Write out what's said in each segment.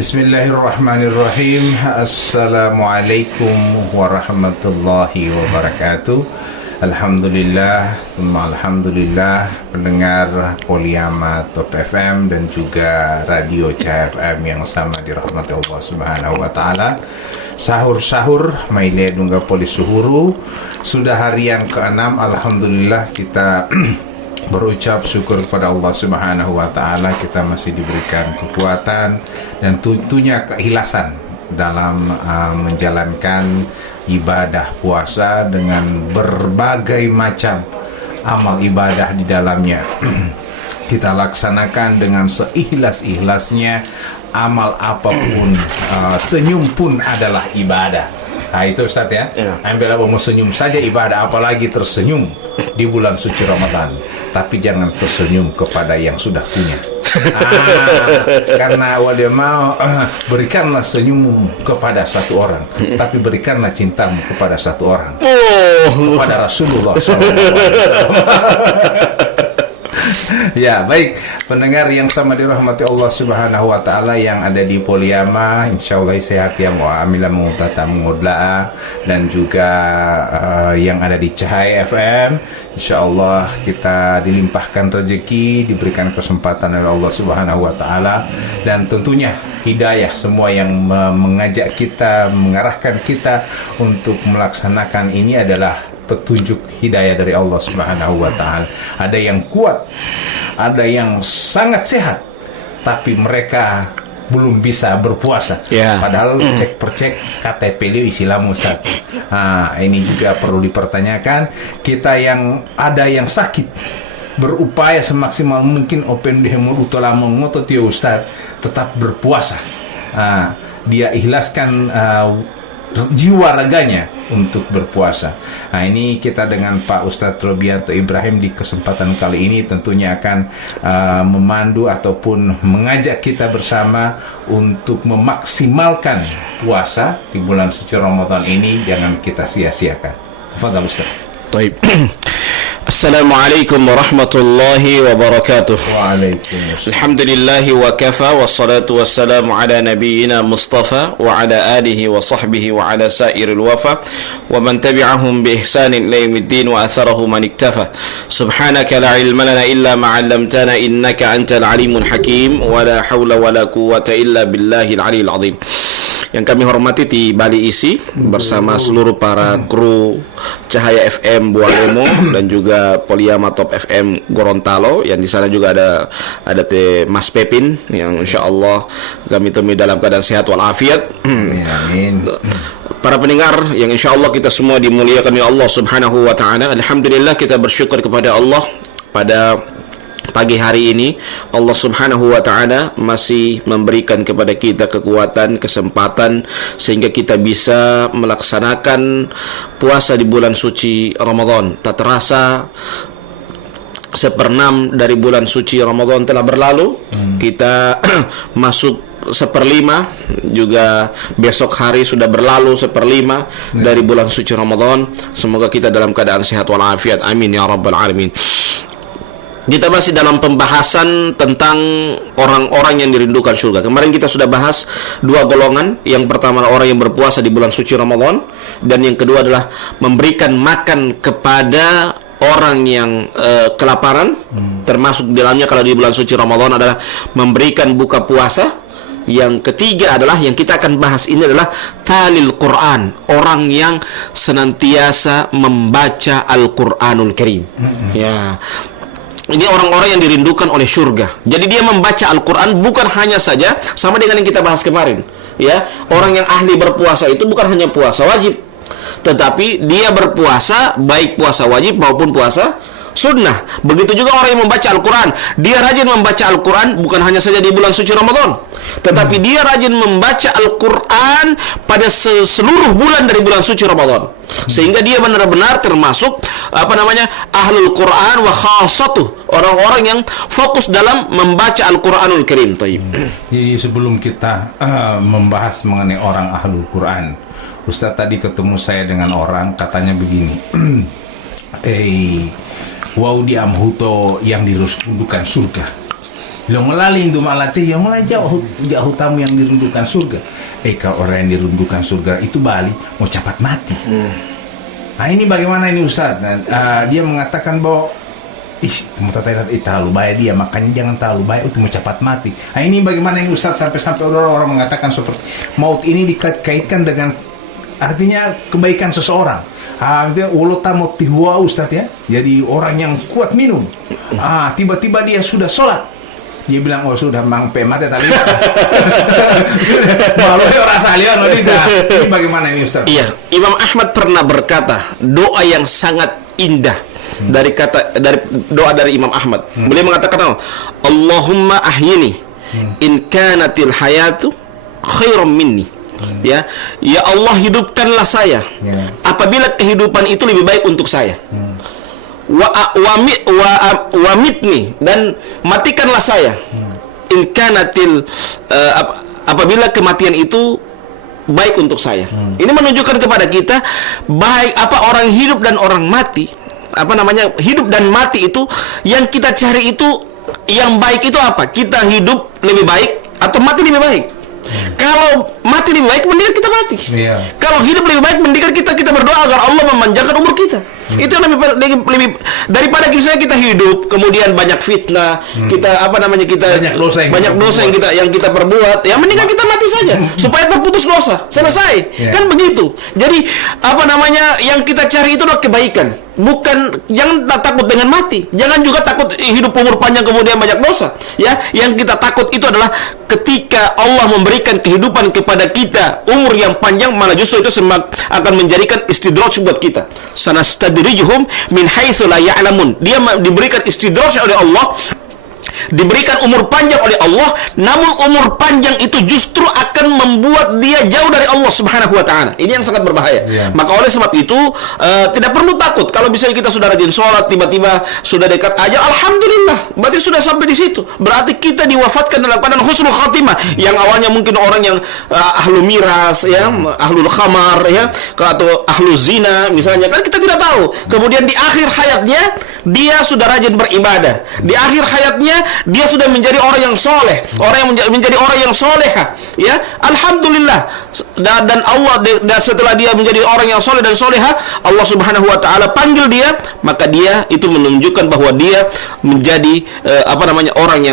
Bismillahirrahmanirrahim. Assalamualaikum warahmatullahi wabarakatuh. Alhamdulillah, summa alhamdulillah, pendengar Polyama Top FM dan juga Radio Cahaya FM yang sama dirahmati Allah Subhanahu wa taala. Sahur-sahur maile dunga polis suhuru. Sudah hari yang ke-6, alhamdulillah kita berucap syukur kepada Allah Subhanahu wa taala, kita masih diberikan kekuatan dan tentunya keikhlasan dalam menjalankan ibadah puasa dengan berbagai macam amal ibadah di dalamnya. Kita laksanakan dengan seikhlas-ikhlasnya. Amal apapun, senyum pun adalah ibadah. Nah itu Ustaz ya, ambil apa mau senyum saja ibadah, apalagi tersenyum di bulan suci Ramadan. Tapi jangan tersenyum kepada yang sudah punya. Karena wadah mau berikanlah senyummu kepada satu orang, tapi berikanlah cintamu kepada satu orang, kepada Rasulullah SAW. Ya, baik pendengar yang sama dirahmati Allah Subhanahu wa taala yang ada di Polyama, insyaallah sehat ya, muamila mutata mudlaa, dan juga yang ada di Cahaya FM, insyaallah kita dilimpahkan rezeki, diberikan kesempatan oleh Allah Subhanahu wa taala, dan tentunya hidayah semua yang mengajak kita, mengarahkan kita untuk melaksanakan ini adalah petunjuk hidayah dari Allah Subhanahu wa taala. Ada yang kuat, ada yang sangat sehat, tapi mereka belum bisa berpuasa. Padahal cek percek KTP dia isi lamu Ustaz. Ini juga perlu dipertanyakan. Kita yang ada yang sakit berupaya semaksimal mungkin open demo utola mengotot ya Ustaz, tetap berpuasa. Dia ikhlaskan jiwa raganya untuk berpuasa. Nah ini kita dengan Pak Ustadz Robianto Ibrahim di kesempatan kali ini tentunya akan memandu ataupun mengajak kita bersama untuk memaksimalkan puasa di bulan suci Ramadan ini. Jangan kita sia-siakan. Tafadhal Ustaz. Baik. Assalamualaikum warahmatullahi wabarakatuh. Waalaikumsalam. Alhamdulillahi wa kafa, wassalatu wassalamu ala nabiyyina Mustafa wa ala alihi wa sahbihi wa ala sairil wafa wa man tabi'ahum bi ihsanin ila yaumiddin wa atharahu man iktafa. Subhanaka la ilma lana illa ma 'allamtana innaka antal alimul hakim wa la haula wa la quwwata illa billahil aliyil azim. Yang kami hormati di Bali Isi bersama seluruh para kru Cahaya FM Bualemo dan juga Polyama Top FM Gorontalo, yang di sana juga ada Mas Pepin yang insyaallah kami temui dalam keadaan sehat walafiat. Amin. Para pendengar yang insyaallah kita semua dimuliakan oleh Allah Subhanahu wa taala. Alhamdulillah kita bersyukur kepada Allah pada pagi hari ini Allah Subhanahu wa taala masih memberikan kepada kita kekuatan, kesempatan sehingga kita bisa melaksanakan puasa di bulan suci Ramadan. Tak terasa seperenam dari bulan suci Ramadan telah berlalu. Kita masuk seperlima, juga besok hari sudah berlalu seperlima dari bulan suci Ramadan. Semoga kita dalam keadaan sehat walafiat. Amin ya rabbal alamin. Kita masih dalam pembahasan tentang orang-orang yang dirindukan surga. Kemarin kita sudah bahas dua golongan. Yang pertama adalah orang yang berpuasa di bulan suci Ramadan, dan yang kedua adalah memberikan makan kepada orang yang kelaparan. Termasuk di dalamnya kalau di bulan suci Ramadan adalah memberikan buka puasa. Yang ketiga adalah yang kita akan bahas ini adalah talil Quran, orang yang senantiasa membaca Al-Quranul Karim. Ya. Ini orang-orang yang dirindukan oleh surga. Jadi dia membaca Al-Quran bukan hanya saja sama dengan yang kita bahas kemarin. Ya, orang yang ahli berpuasa itu bukan hanya puasa wajib, tetapi dia berpuasa baik puasa wajib maupun puasa sunnah. Begitu juga orang yang membaca Al-Quran. Dia rajin membaca Al-Quran bukan hanya saja di bulan suci Ramadan, tetapi dia rajin membaca Al-Quran pada seluruh bulan dari bulan suci Ramadan. Sehingga dia benar-benar termasuk ahlul Quran wa khassatuh, orang-orang yang fokus dalam membaca Al-Quranul Karim. Jadi sebelum kita membahas mengenai orang ahlul Quran, Ustaz tadi ketemu saya dengan orang, katanya begini. Wow, di amhuto yang dirundukan surga. Lo ngelalin tu malate yang ngelai jauh tamu yang dirundukan surga. Kalau orang yang dirundukan surga itu balik mau cepat mati. Nah ini bagaimana ini Ustaz? Dia mengatakan bahwa terlalu baik dia, makanya jangan terlalu baik untuk mau cepat mati. Nah ini bagaimana ini Ustaz, sampai orang mengatakan seperti maut ini dikaitkan dengan artinya kebaikan seseorang. Artinya ulota motihua Ustaz ya. Jadi orang yang kuat minum. Tiba-tiba dia sudah sholat. Dia bilang, oh sudah mangpe mati tadi. Sudah malu orang salian. Ini bagaimana ini Ustaz? Iya, Imam Ahmad pernah berkata doa yang sangat indah dari doa dari Imam Ahmad. Beliau mengatakan, Allahumma ahyini in kanatil hayatu khairan minni. Ya Allah, hidupkanlah saya apabila kehidupan itu lebih baik untuk saya. Wa mitni, dan matikanlah saya in kanatil apabila kematian itu baik untuk saya. Ini menunjukkan kepada kita baik orang hidup dan orang mati, hidup dan mati itu yang kita cari itu yang baik itu apa? Kita hidup lebih baik atau mati lebih baik? Kalau mati lebih baik, mendingan kita mati. Kalau hidup lebih baik, mendingan kita berdoa agar Allah memanjangkan umur kita. Itu yang lebih daripada misalnya kita hidup kemudian banyak fitnah, kita banyak dosa yang kita perbuat. Ya mendingan kita mati saja supaya terputus dosa, selesai. Kan begitu. Jadi yang kita cari itu adalah kebaikan. Jangan takut dengan mati, jangan juga takut hidup umur panjang kemudian banyak dosa. Ya, yang kita takut itu adalah ketika Allah memberikan kehidupan kepada kita, umur yang panjang, malah justru itu akan menjadikan istidraj buat kita. Sanastadrijuhum min haitsu la ya'lamun. Dia diberikan istidraj oleh Allah, diberikan umur panjang oleh Allah, namun umur panjang itu justru akan membuat dia jauh dari Allah Subhanahu wa taala. Ini yang sangat berbahaya. Maka oleh sebab itu tidak perlu takut kalau misalnya kita sudah rajin sholat, tiba-tiba sudah dekat ajal, alhamdulillah, berarti sudah sampai di situ. Berarti kita diwafatkan dalam keadaan husnul khatimah. Yang awalnya mungkin orang yang ahlu miras, ya, ahlul khamar, ya, atau ahlu zina misalnya, kan kita tidak tahu. Kemudian di akhir hayatnya dia sudah rajin beribadah. Di akhir hayatnya dia sudah menjadi orang yang soleh, orang yang menjadi orang yang soleha, ya, alhamdulillah. Dan Allah, setelah dia menjadi orang yang soleh dan soleha, Allah Subhanahu wa taala panggil dia, maka dia itu menunjukkan bahwa dia menjadi orang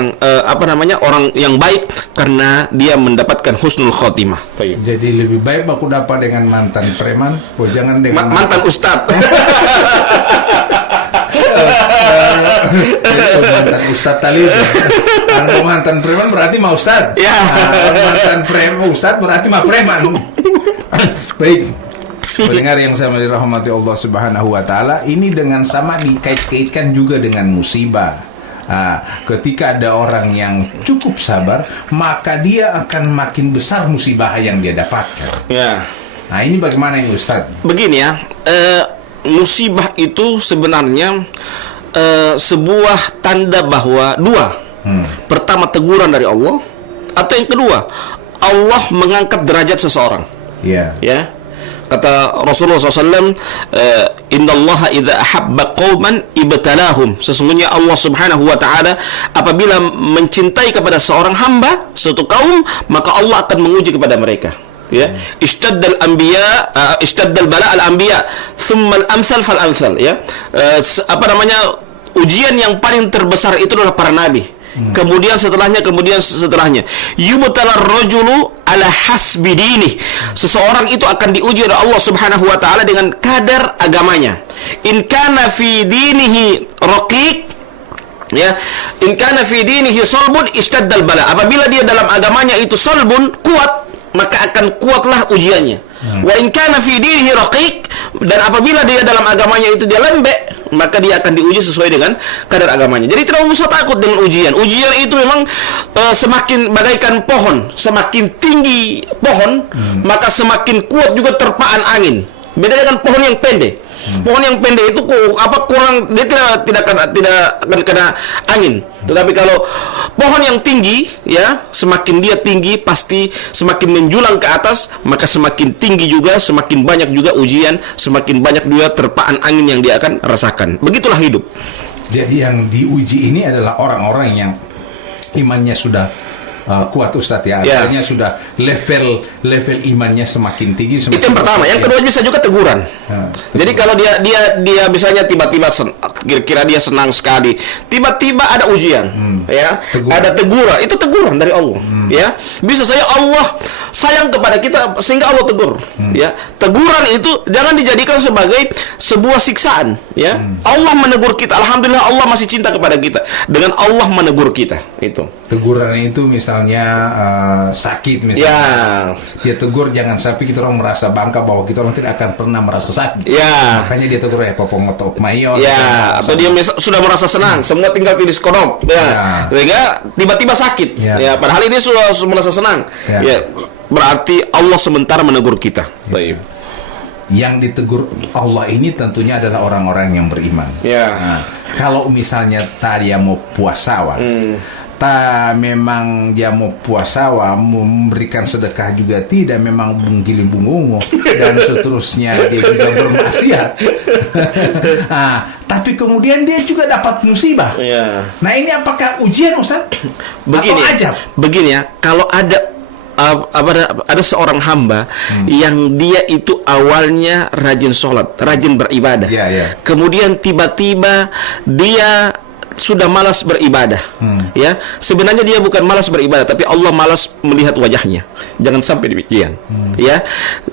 yang baik karena dia mendapatkan husnul khotimah. Jadi lebih baik aku dapat dengan mantan preman, jangan dengan mantan ustadz. Mantan ustadz tali itu. Kalau mantan preman berarti mah ustadz. Mantan ustadz berarti mah preman. Baik, pendengar yang sama dirahmati Allah Subhanahu wa taala, ini dengan sama dikait-kaitkan juga dengan musibah. Ketika ada orang yang cukup sabar, maka dia akan makin besar musibah yang dia dapatkan. Nah, ini bagaimana ini Ustaz? Begini ya, musibah itu sebenarnya sebuah tanda bahwa dua. Pertama, teguran dari Allah, atau yang kedua, Allah mengangkat derajat seseorang. Ya. Kata Rasulullah SAW, Innallaha idza ahabba qauman ibtalahum. Sesungguhnya Allah Subhanahu wa taala apabila mencintai kepada seorang hamba, suatu kaum, maka Allah akan menguji kepada mereka. Ya, istaddal bala al anbiya thumma al amsal fal amsal, ya. Ujian yang paling terbesar itu adalah para nabi. Kemudian setelahnya yubtalar rajulu ala hasbi dinih. Seseorang itu akan diuji oleh Allah Subhanahu wa taala dengan kadar agamanya. In kana fi dinihi raqiq, ya, in kana fi dinihi salbun istaddal bala. Apabila dia dalam agamanya itu salbun, kuat, maka akan kuatlah ujiannya. Wa in kana fi dinihi raqiq, dan apabila dia dalam agamanya itu dia lembek, maka dia akan diuji sesuai dengan kadar agamanya. Jadi tidak usah takut dengan ujian. Ujian itu memang semakin bagaikan pohon, semakin tinggi pohon, maka semakin kuat juga terpaan angin. Beda dengan pohon yang pendek. Pohon yang pendek itu kurang, dia tidak akan kena angin. Tetapi kalau pohon yang tinggi, ya, semakin dia tinggi pasti semakin menjulang ke atas, maka semakin tinggi juga, semakin banyak juga ujian, semakin banyak juga terpaan angin yang dia akan rasakan. Begitulah hidup. Jadi yang diuji ini adalah orang-orang yang imannya sudah kuat Ustadz ya, Ya. artinya sudah level imannya semakin tinggi. Itu yang pertama. Yang kedua bisa juga teguran. Jadi kalau dia misalnya tiba-tiba kira-kira dia senang sekali, tiba-tiba ada ujian, ya, ada teguran, itu teguran dari Allah, ya. Bisa saya Allah sayang kepada kita sehingga Allah tegur, ya. Teguran itu jangan dijadikan sebagai sebuah siksaan, ya. Allah menegur kita, alhamdulillah Allah masih cinta kepada kita dengan Allah menegur kita, itu. Teguran itu misalnya sakit misalnya, dia tegur jangan sampai kita orang merasa bangga bahwa kita orang tidak akan pernah merasa sakit. Ya. Makanya dia tegur popongotop mayor. Ya, atau dia sudah merasa senang, semua tinggal pilih skonop, ya. Sehingga tiba-tiba sakit, ya. Padahal ini sudah merasa senang, ya. Berarti Allah sementara menegur kita. Baik. Yang ditegur Allah ini tentunya adalah orang-orang yang beriman. Ya. Nah, kalau misalnya tadi mau puasawan, memang dia mau puasawa, memberikan sedekah juga tidak, memang bunggiling bungungo dan seterusnya, dia juga bermaksiat. Tapi kemudian dia juga dapat musibah. Ya. Nah ini apakah ujian Ustaz? Begini, atau ajab? Begini ya, kalau ada seorang hamba yang dia itu awalnya rajin sholat, rajin beribadah, kemudian tiba-tiba dia sudah malas beribadah, ya. Sebenarnya dia bukan malas beribadah, tapi Allah malas melihat wajahnya. Jangan sampai demikian, ya.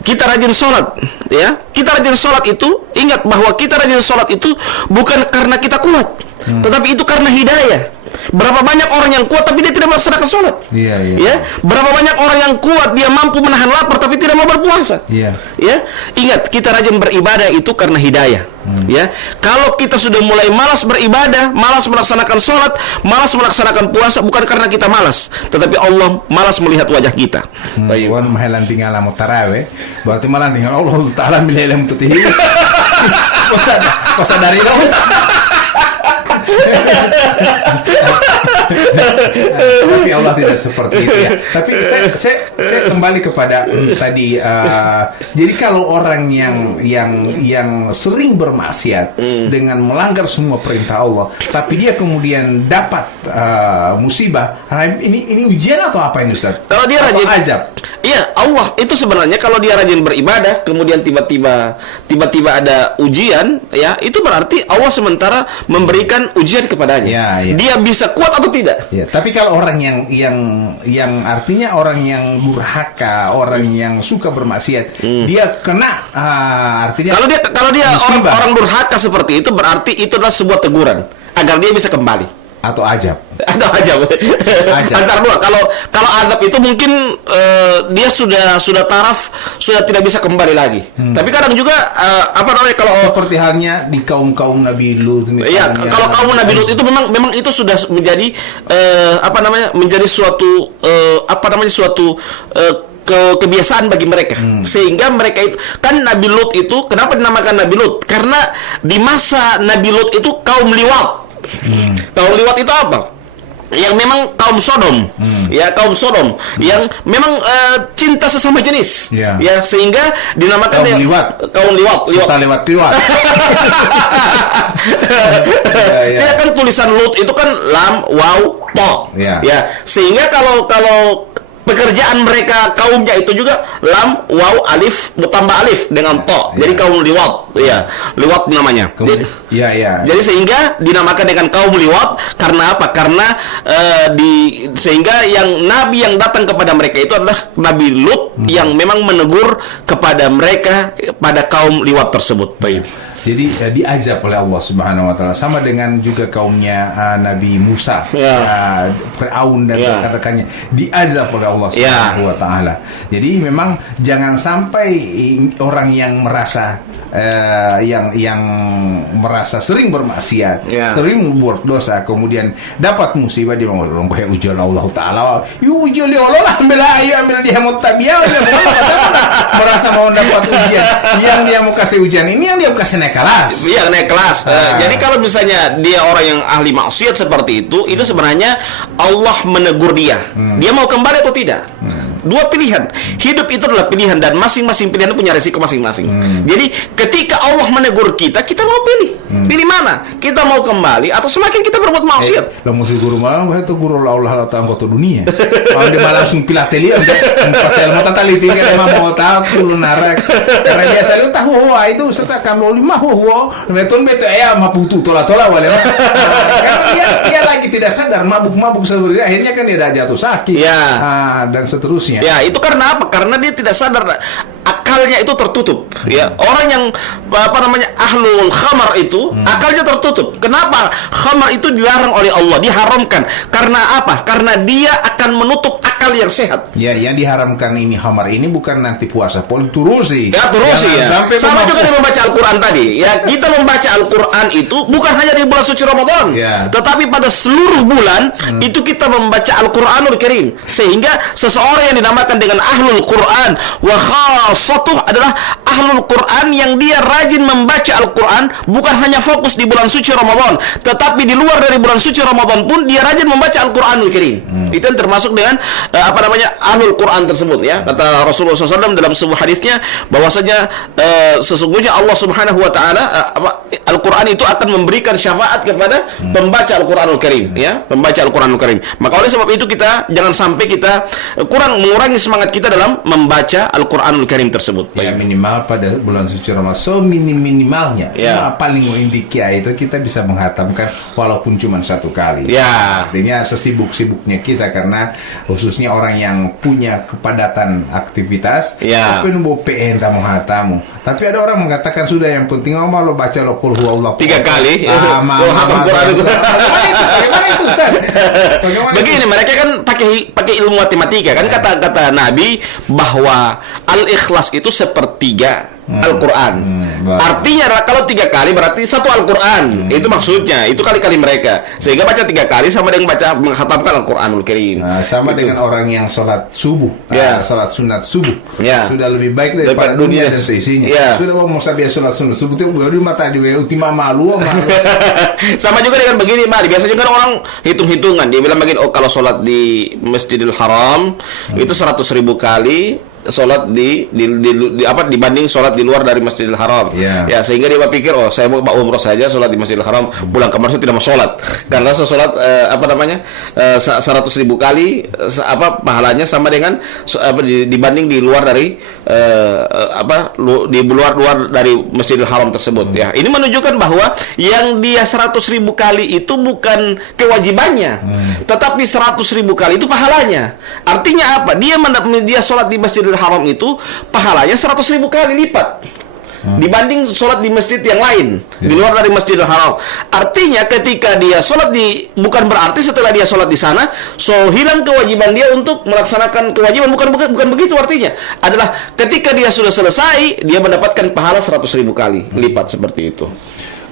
Kita rajin sholat, ya. Kita rajin sholat itu, ingat bahwa kita rajin sholat itu bukan karena kita kuat, tetapi itu karena hidayah. Berapa banyak orang yang kuat tapi dia tidak melaksanakan sholat, ya. Berapa banyak orang yang kuat dia mampu menahan lapar tapi tidak mau berpuasa, ya. Ingat, kita rajin beribadah itu karena hidayah, ya. Kalau kita sudah mulai malas beribadah, malas melaksanakan sholat, malas melaksanakan puasa, bukan karena kita malas, tetapi Allah malas melihat wajah kita. Wan mahalan tinggal mau taraweh, berarti malah tinggal Allah Taala milih yang putih. Kosa dari tapi Allah tidak seperti itu ya. Tapi saya kembali kepada tadi. Jadi kalau orang yang sering bermaksiat dengan melanggar semua perintah Allah, tapi dia kemudian dapat musibah, ini ujian atau apa ini Ustaz? Kalau dia rajin ajab. Iya, Allah itu sebenarnya kalau dia rajin beribadah, kemudian tiba-tiba ada ujian, ya, itu berarti Allah sementara memberikan ujian kepadanya. Dia bisa kuat atau tidak? Ya, tapi kalau orang yang artinya orang yang durhaka, orang yang suka bermaksiat, dia kena artinya kalau dia orang durhaka seperti itu, berarti itu adalah sebuah teguran agar dia bisa kembali. Atau ajab. Antara dua. Kalau azab itu mungkin dia sudah taraf, sudah tidak bisa kembali lagi. Tapi kadang juga kalau seperti halnya di kaum Nabi Lut misalnya. Iya, kalau kaum Nabi Lut itu memang itu sudah menjadi menjadi suatu kebiasaan bagi mereka, sehingga mereka itu kan Nabi Lut itu kenapa dinamakan Nabi Lut? Karena di masa Nabi Lut itu kaum liwat. Kaum liwat itu apa? Yang memang kaum Sodom, ya, kaum Sodom yang memang cinta sesama jenis, ya, sehingga dinamakan kaum liwat. Ya kan tulisan Lut itu kan lam waw to, ya, sehingga kalau pekerjaan mereka kaumnya itu juga lam waw alif ditambah alif dengan to, jadi kaum liwat, ya, liwat namanya. Jadi sehingga dinamakan dengan kaum liwat karena apa? Karena sehingga yang nabi yang datang kepada mereka itu adalah Nabi Lut yang memang menegur kepada mereka pada kaum liwat tersebut. Jadi diajab oleh Allah Subhanahu wa taala, sama dengan juga kaumnya Nabi Musa, Firaun dan rekan-rekannya diazab oleh Allah Subhanahu wa taala. Jadi memang jangan sampai orang yang merasa yang merasa sering bermaksiat, sering membuat dosa, kemudian dapat musibah, dia mengatakan bahwa ujian Allah Taala, ujian Allah lah, ambil dia mau tabiah, merasa mau dapat ujian, yang dia mau kasih ujian ini, yang dia mau kasih naik kelas. Iya, naik kelas. Jadi kalau misalnya dia orang yang ahli maksiat seperti itu sebenarnya Allah menegur dia. Dia mau kembali atau tidak? Dua pilihan. Hidup itu adalah pilihan dan masing-masing pilihan itu punya resiko masing-masing. Jadi ketika Allah menegur kita, kita mau pilih. Pilih mana? Kita mau kembali atau semakin kita berbuat maksiat. Lah musuh guru malam itu guru Allah datang ke dunia. Kalau dia malah langsung pilah telia pakai mata tali tiga emang mau tahu lu narak. Karena biasa lu tahu wah itu serta kamu lima betul ya mah putu tola-tola wale. Karena dia lagi tidak sadar mabuk-mabuk sebenarnya akhirnya kan dia jatuh sakit. Ya. Dan seterusnya. Ya, itu karena apa? Karena dia tidak sadar akalnya itu tertutup. Ya, orang yang ahlul khamar itu akalnya tertutup. Kenapa? Khamar itu dilarang oleh Allah, diharamkan. Karena apa? Karena dia akan menutup akal yang sehat. Ya, yang diharamkan ini khamar ini bukan nanti puasa terusi. Ya, terusi ya. Sama juga dengan membaca Al-Qur'an tadi. Ya, kita membaca Al-Qur'an itu bukan hanya di bulan suci Ramadan, tetapi pada seluruh bulan itu kita membaca Al-Qur'anul Karim. Sehingga seseorang yang dinamakan dengan ahlul Qur'an wa khassatuh adalah ahlul Qur'an yang dia rajin membaca Al-Qur'an, bukan hanya fokus di bulan suci Ramadan, tetapi di luar dari bulan suci Ramadan pun dia rajin membaca Al-Qur'anul Karim. Itu yang termasuk dengan ahlul Qur'an tersebut ya. Kata Rasulullah SAW dalam sebuah hadisnya bahwasanya sesungguhnya Allah Subhanahu wa taala Al-Qur'an itu akan memberikan syafaat kepada pembaca Al-Qur'anul Karim ya, pembaca Al-Qur'anul Karim. Maka oleh sebab itu kita jangan sampai kita mengurangi semangat kita dalam membaca Al-Qur'anul Karim tersebut. Ya, minimal pada bulan suci Ramadan minimalnya paling indikia itu kita bisa menghatamkan walaupun cuma satu kali. Ya. Artinya sesibuk-sibuknya kita karena khususnya orang yang punya kepadatan aktivitas tapi nunggu PN tamu hatamu. Tapi ada orang mengatakan sudah yang penting lo baca lo qul huwallahu 3 kali. Hatam Quran itu. Bagaimana itu Ustaz? Begini, mereka kan pakai ilmu matematika kan, kata Nabi bahwa al-ikhlas itu sepertiga Al-Quran. Artinya kalau 3 kali berarti satu Al-Quran. Itu maksudnya. Itu kali-kali mereka. Sehingga baca 3 kali sama dengan menghatamkan Al-Quranul Karim. Sama dengan orang yang sholat subuh, sholat sunat subuh. Sudah lebih baik daripada dunia dan seisinya. Sudah mau dia sholat sunat subuh itu baru mata di ultima malu. Sama juga dengan begini, Pak. Biasanya kan orang hitung-hitungan. Dia bilang begini, kalau sholat di Masjidil Haram itu 100.000 kali sholat dibanding sholat di luar dari Masjidil Haram. Ya, sehingga dia berpikir, saya mau umroh saja, sholat di Masjidil Haram, pulang ke Masjid tidak mau sholat. Karena sholat 100.000 kali pahalanya sama dengan dibanding di luar dari di luar dari Masjidil Haram tersebut. Ya, ini menunjukkan bahwa yang dia 100.000 kali itu bukan kewajibannya, tetapi 100.000 kali itu pahalanya. Artinya apa? Dia sholat di Masjidil Haram itu pahalanya 100.000 kali lipat dibanding sholat di masjid yang lain di luar dari Masjidil Haram. Artinya ketika dia sholat bukan berarti setelah dia sholat di sana hilang kewajiban dia untuk melaksanakan kewajiban, bukan begitu. Artinya adalah ketika dia sudah selesai dia mendapatkan pahala 100.000 kali lipat seperti itu.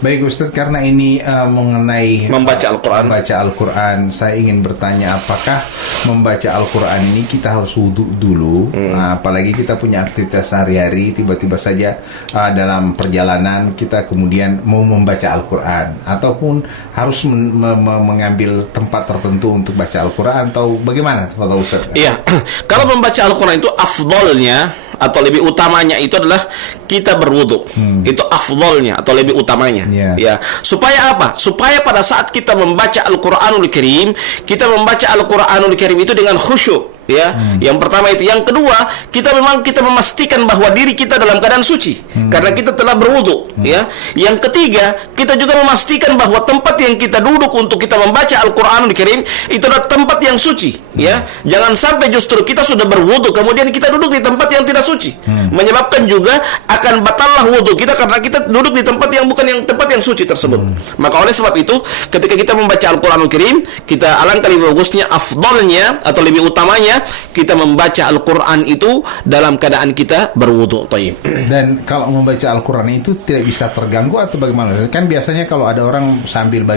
Baik Ustaz, karena ini mengenai membaca Al-Quran, saya ingin bertanya apakah membaca Al-Quran ini kita harus wudhu dulu, apalagi kita punya aktivitas sehari-hari, tiba-tiba saja dalam perjalanan kita kemudian mau membaca Al-Quran, ataupun harus mengambil tempat tertentu untuk baca Al-Quran, atau bagaimana Pak Ustaz? Iya, kalau membaca Al-Quran itu afdolnya atau lebih utamanya itu adalah kita berwudu. Itu afdolnya atau lebih utamanya. Ya, supaya apa? Supaya pada saat kita membaca Al-Qur'anul Karim, kita membaca Al-Qur'anul Karim itu dengan khusyuk. Ya, yang pertama itu. Yang kedua, kita memastikan bahwa diri kita dalam keadaan suci karena kita telah berwudu. Ya, yang ketiga, kita juga memastikan bahwa tempat yang kita duduk untuk kita membaca Al-Qur'anul Karim itu adalah tempat yang suci. Ya, jangan sampai justru kita sudah berwudu kemudian kita duduk di tempat yang tidak suci, menyebabkan juga akan batallah wudu kita karena kita duduk di tempat yang bukan tempat yang suci tersebut. Maka oleh sebab itu, ketika kita membaca Al-Qur'anul Karim, kita alangkah lebih bagusnya, afdalnya atau lebih utamanya kita membaca Al-Quran itu dalam keadaan kita berwudu. Dan kalau membaca Al-Quran itu tidak bisa terganggu atau bagaimana? Kan biasanya kalau ada orang sambil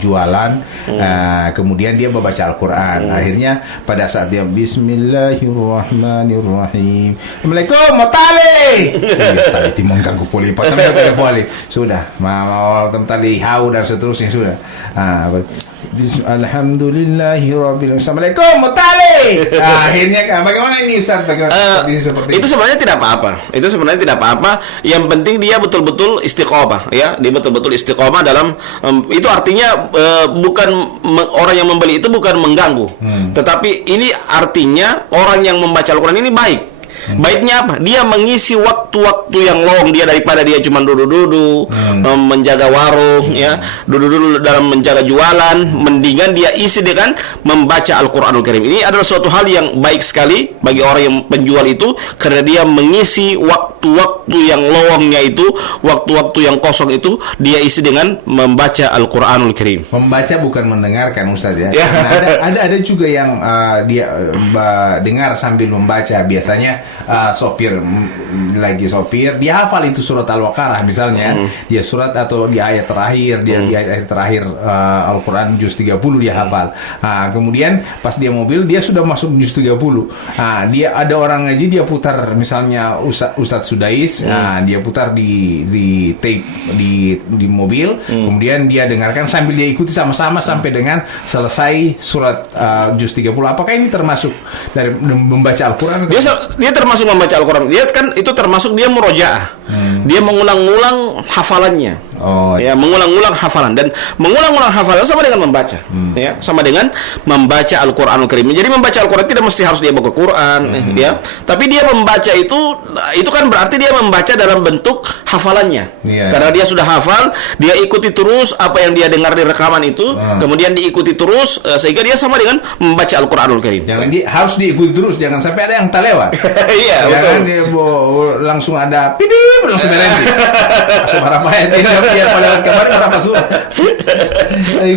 jualan, kemudian dia membaca Al-Quran, akhirnya pada saat dia Bismillahirrahmanirrahim, Assalamualaikum motali tali timong ganggu poli sudah mau tali hau dan seterusnya sudah. Alhamdulillahirabbil alamin. Assalamualaikum Mutali. Akhirnya bagaimana ini Ustaz? Bagaimana seperti itu sebenarnya tidak apa-apa. Itu sebenarnya tidak apa-apa. Yang penting dia betul-betul istiqomah, ya. Dia betul-betul istiqomah dalam itu artinya bukan orang yang membeli itu bukan mengganggu. Tetapi ini artinya orang yang membaca Al-Qur'an ini baik. Baiknya apa? Dia mengisi waktu-waktu yang long dia daripada dia cuma duduk-duduk menjaga warung, ya, duduk-duduk dalam menjaga jualan. Mendingan dia isi dengan membaca Al-Qur'anul Karim. Ini adalah suatu hal yang baik sekali bagi orang yang penjual itu, karena dia mengisi waktu-waktu yang lowongnya itu, waktu-waktu yang kosong itu dia isi dengan membaca Al-Qur'anul Karim. Membaca bukan mendengarkan Ustaz, ya. Karena ada juga yang dia dengar sambil membaca. Biasanya sopir lagi sopir, dia hafal itu surat Al-Baqarah misalnya, dia surat atau di ayat terakhir, dia di ayat terakhir Al-Quran juz 30 dia hafal. Kemudian pas dia mobil dia sudah masuk juz 30. Dia ada orang ngaji, dia putar misalnya Ustadz Sudais, dia putar di tape di mobil, kemudian dia dengarkan sambil dia ikuti sama-sama sampai dengan selesai surat juz 30. Apakah ini termasuk dari membaca Al-Quran? Dia termasuk membaca Al-Quran. Dia kan itu termasuk dia murojaah. Dia mengulang-ulang hafalannya. Ya, mengulang-ulang hafalan, dan mengulang-ulang hafalan sama dengan membaca. Ya, sama dengan membaca Al-Qur'anul Karim. Jadi membaca Al-Qur'an tidak mesti harus dia baca Quran, ya. Tapi dia membaca itu kan berarti dia membaca dalam bentuk hafalannya. Karena dia sudah hafal, dia ikuti terus apa yang dia dengar di rekaman itu, kemudian diikuti terus sehingga dia sama dengan membaca Al-Qur'anul Karim. Harus diikuti terus, jangan sampai ada yang terlewat. Iya, betul. Kan dia langsung ada pidip, langsung berhenti. Langsung berapa ayat dia pada kemarin berapa surat.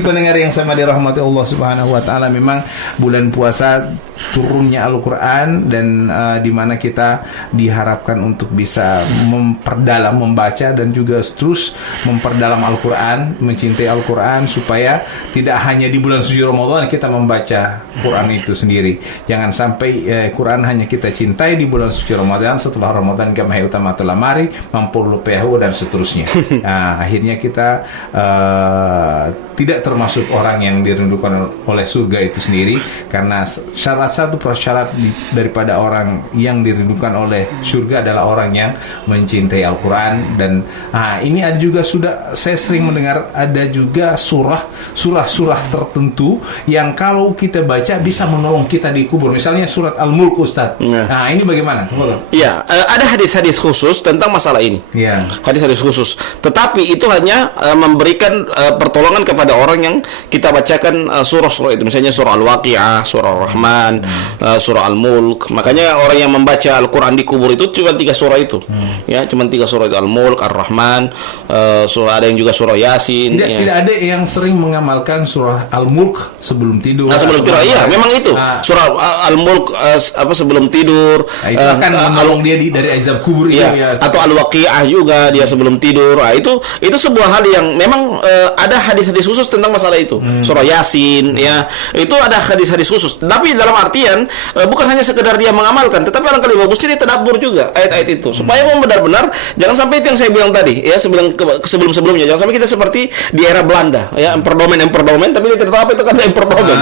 Pendengar yang sama dirahmati Allah Subhanahu wa taala, memang bulan puasa turunnya Al-Qur'an, dan di mana kita diharapkan untuk bisa memperdalam membaca dan juga terus memperdalam Al-Qur'an, mencintai Al-Qur'an, supaya tidak hanya di bulan suci Ramadan kita membaca Quran itu sendiri. Jangan sampai Quran hanya kita cintai di bulan suci Ramadan, setelah Ramadan kama utama tulamari mampur pehu dan seterusnya. Akhirnya kita tidak termasuk orang yang dirindukan oleh surga itu sendiri, karena satu persyarat daripada orang yang dirindukan oleh surga adalah orang yang mencintai Al-Quran. Dan ini ada juga, sudah saya sering mendengar ada juga surah tertentu yang kalau kita baca bisa menolong kita di kubur, misalnya surat Al-Mulk, Ustaz. Nah, ini bagaimana? Iya, ada hadis-hadis khusus tentang masalah ini. Iya. Hadis-hadis khusus. Tetapi itu hanya memberikan pertolongan kepada orang yang kita bacakan surah-surah itu. Misalnya surah Al-Waqi'ah, surah Ar-Rahman, surah Al-Mulk. Makanya orang yang membaca Al-Quran di kubur itu cuma 3 surah itu. Ya, cuma 3 surah itu, Al-Mulk, Ar-Rahman, surah, ada yang juga surah Yasin. Tidak ada yang sering mengamalkan surah Al-Mulk sebelum tidur. Sebelum tidur, iya, memang itu. Surah Al-Mulk sebelum tidur. Itu akan menolong dia dari azab kubur. Iya. Atau Al-Waqi'ah juga dia sebelum tidur. Itu sebuah hal yang memang ada hadis-hadis khusus tentang masalah itu. Surah Yasin, ya, itu ada hadis-hadis khusus. Tapi dalam artian bukan hanya sekedar dia mengamalkan, tetapi alangkah bagusnya dia tadabbur juga ayat-ayat itu, supaya memang benar-benar jangan sampai itu yang saya bilang tadi, ya, sebelum-sebelumnya, jangan sampai kita seperti di era Belanda, ya, emperdomen, tapi dia tidak tahu apa itu kata emperdomen.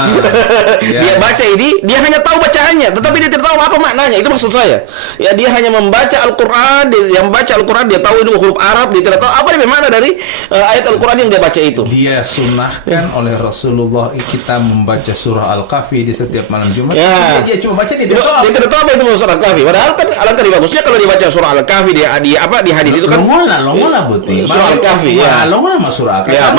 Dia baca ini, dia hanya tahu bacaannya, tetapi dia tidak tahu apa maknanya. Itu maksud saya. Ya, dia hanya membaca Al-Qur'an, yang baca Al-Qur'an dia tahu itu huruf Arab, dia tidak tahu apa makna dari ayat Al-Qur'an yang dia baca itu. Dia sunnahkan oleh Rasulullah kita membaca surah Al-Kahfi di setiap malam Jumat. Ya. Dia cuma baca, dia tidak tahu apa itu surah Al-Kahfi. Padahal kan alangkah bagusnya kalau dibaca surah Al-Kahfi di hadis itu kan longola betul. Surah Al-Kahfi, ya. Longola mas surah Al-Kahfi. Ya,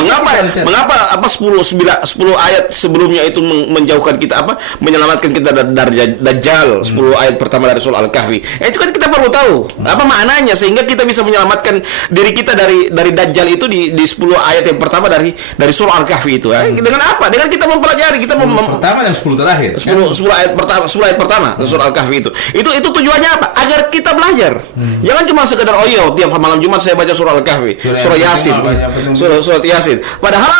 mengapa 10 ayat sebelumnya itu menjauhkan kita, menyelamatkan kita dari Dajjal, 10 ayat pertama dari surah Al-Kahfi. Itu kan kita perlu tahu apa maknanya, sehingga kita bisa menyelamatkan diri kita dari Dajjal itu di 10 ayat yang pertama dari surah Al-Kahfi itu. Dengan apa? Dengan kita mempelajari, kita pertama dan 10 terakhir. 10 ayat pertama surah Al-Kahfi itu. Itu tujuannya apa? Agar kita belajar. Jangan cuma sekedar tiap malam Jumat saya baca surah Al-Kahfi, surah Yasin, surah Yasin. Padahal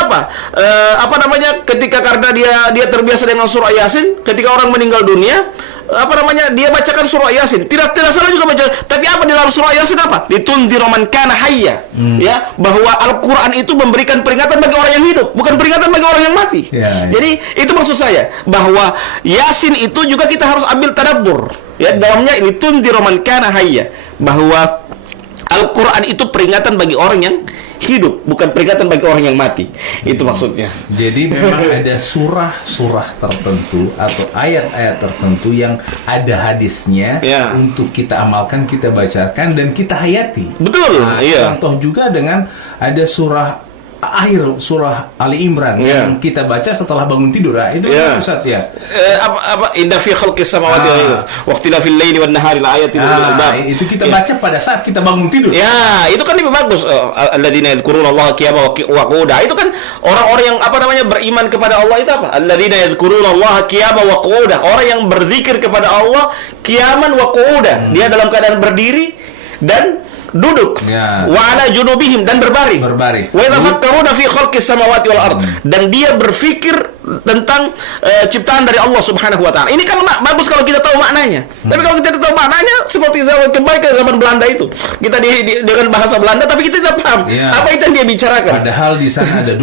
karena dia terbiasa dengan surah Yasin, ketika orang meninggal dunia, dia bacakan surah Yasin. Tidak salah juga baca. Tapi apa di dalam surah Yasin apa? Litundzira man kana hayya. Ya, bahwa Al-Qur'an itu memberikan peringatan bagi orang yang hidup, bukan peringatan bagi orang yang mati. Ya. Jadi itu maksud saya, bahwa Yasin itu juga kita harus ambil tadabbur. Ya, dalamnya litundzira man kana hayya, bahwa Al-Qur'an itu peringatan bagi orang yang hidup, bukan peringatan bagi orang yang mati. Itu maksudnya. Jadi memang ada surah-surah tertentu atau ayat-ayat tertentu yang ada hadisnya untuk kita amalkan, kita bacakan dan kita hayati. Betul. Contoh juga dengan ada akhir surah Ali Imran yang kita baca setelah bangun tidur. Itu Ustaz ya. Inna fi khalqis samawati wal ardi wa ikhtilafil laili wan nahari laayatin lil albab. Itu kita baca pada saat kita bangun tidur. Ya, itu kan lebih bagus. Alladzina yadhkuruna Allah qiyaman wa qu'udan. Itu kan orang-orang yang beriman kepada Allah itu apa? Alladzina yadhkuruna Allah qiyaman wa qu'udan. Orang yang berzikir kepada Allah qiyaman wa qu'udan. Dia dalam keadaan berdiri dan duduk, wa ala junubihim, dan berbaring. Wa yatafakkaruna fi khalqis samawati wal ard, dan dia berfikir tentang ciptaan dari Allah Subhanahu wa taala. Ini kan bagus kalau kita tahu maknanya. Tapi kalau kita tidak tahu maknanya, seperti kembali ke zaman Belanda itu. Kita dengan bahasa Belanda tapi kita tidak paham apa itu yang dia bicarakan. Padahal di sana ada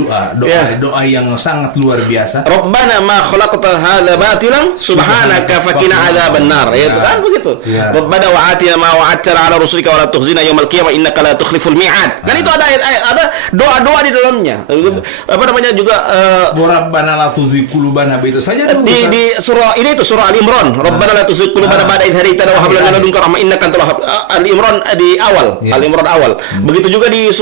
doa yang sangat luar biasa. Rabbana ma khalaqta hadza batilan subhanaka faqina adzaban nar. Itu kan begitu. Rabbana wa atina ma wa'adtana ala rusulika wa la tukhzina yaumal qiyamah innaka la tukhliful mi'ad. Kan itu ada ayat-ayat, ada doa-doa di dalamnya. Juga Rabbana la tuzigh qulubana, itu saja di surah ini, itu surah Ali Imran. Rabbana la tuzigh qulubana ba'da idh hadaytana wa hab lana min ladunka rahmah innaka antal wahhab. Ali Imran di awal, Ali Imran awal. Begitu juga di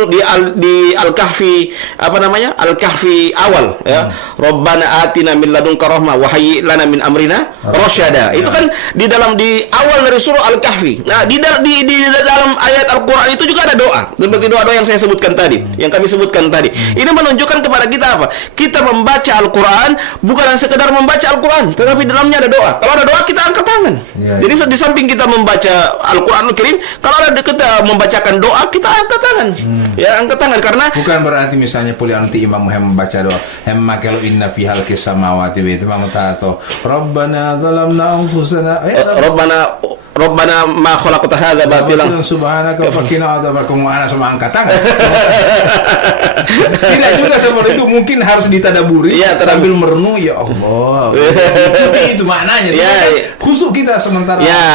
Al-Kahfi, Al-Kahfi awal ya. Rabbana atina min ladunka rahmah wa hayyi lana min amrina rasyada. Itu kan di awal dari surah Al-Kahfi. Nah, di dalam ayat Al-Qur'an itu juga ada doa. Seperti doa-doa yang saya sebutkan tadi, yang kami sebutkan tadi. Ini menunjukkan kepada kita apa? Kita membaca Al-Quran bukan hanya sekedar membaca Al-Quran, tetapi dalamnya ada doa. Kalau ada doa, kita angkat tangan. Jadi di samping kita membaca Al-Quranul Karim, kalau ada kita membacakan doa, kita angkat tangan. Ya, angkat tangan, karena bukan berarti misalnya nanti imam membaca doa hemma kalau inna fi halqis samawati wa itu atau Rabbana zalamna anfusana Rabbana ma khalaqta hadza batilan subhanaka wa qina adzabakum wa ana semua angkat tangan. Tidak juga seperti itu, mungkin harus ditadaburi sambil merenung, ya Allah. Itu maknanya. Khusus kita sementara. Ya,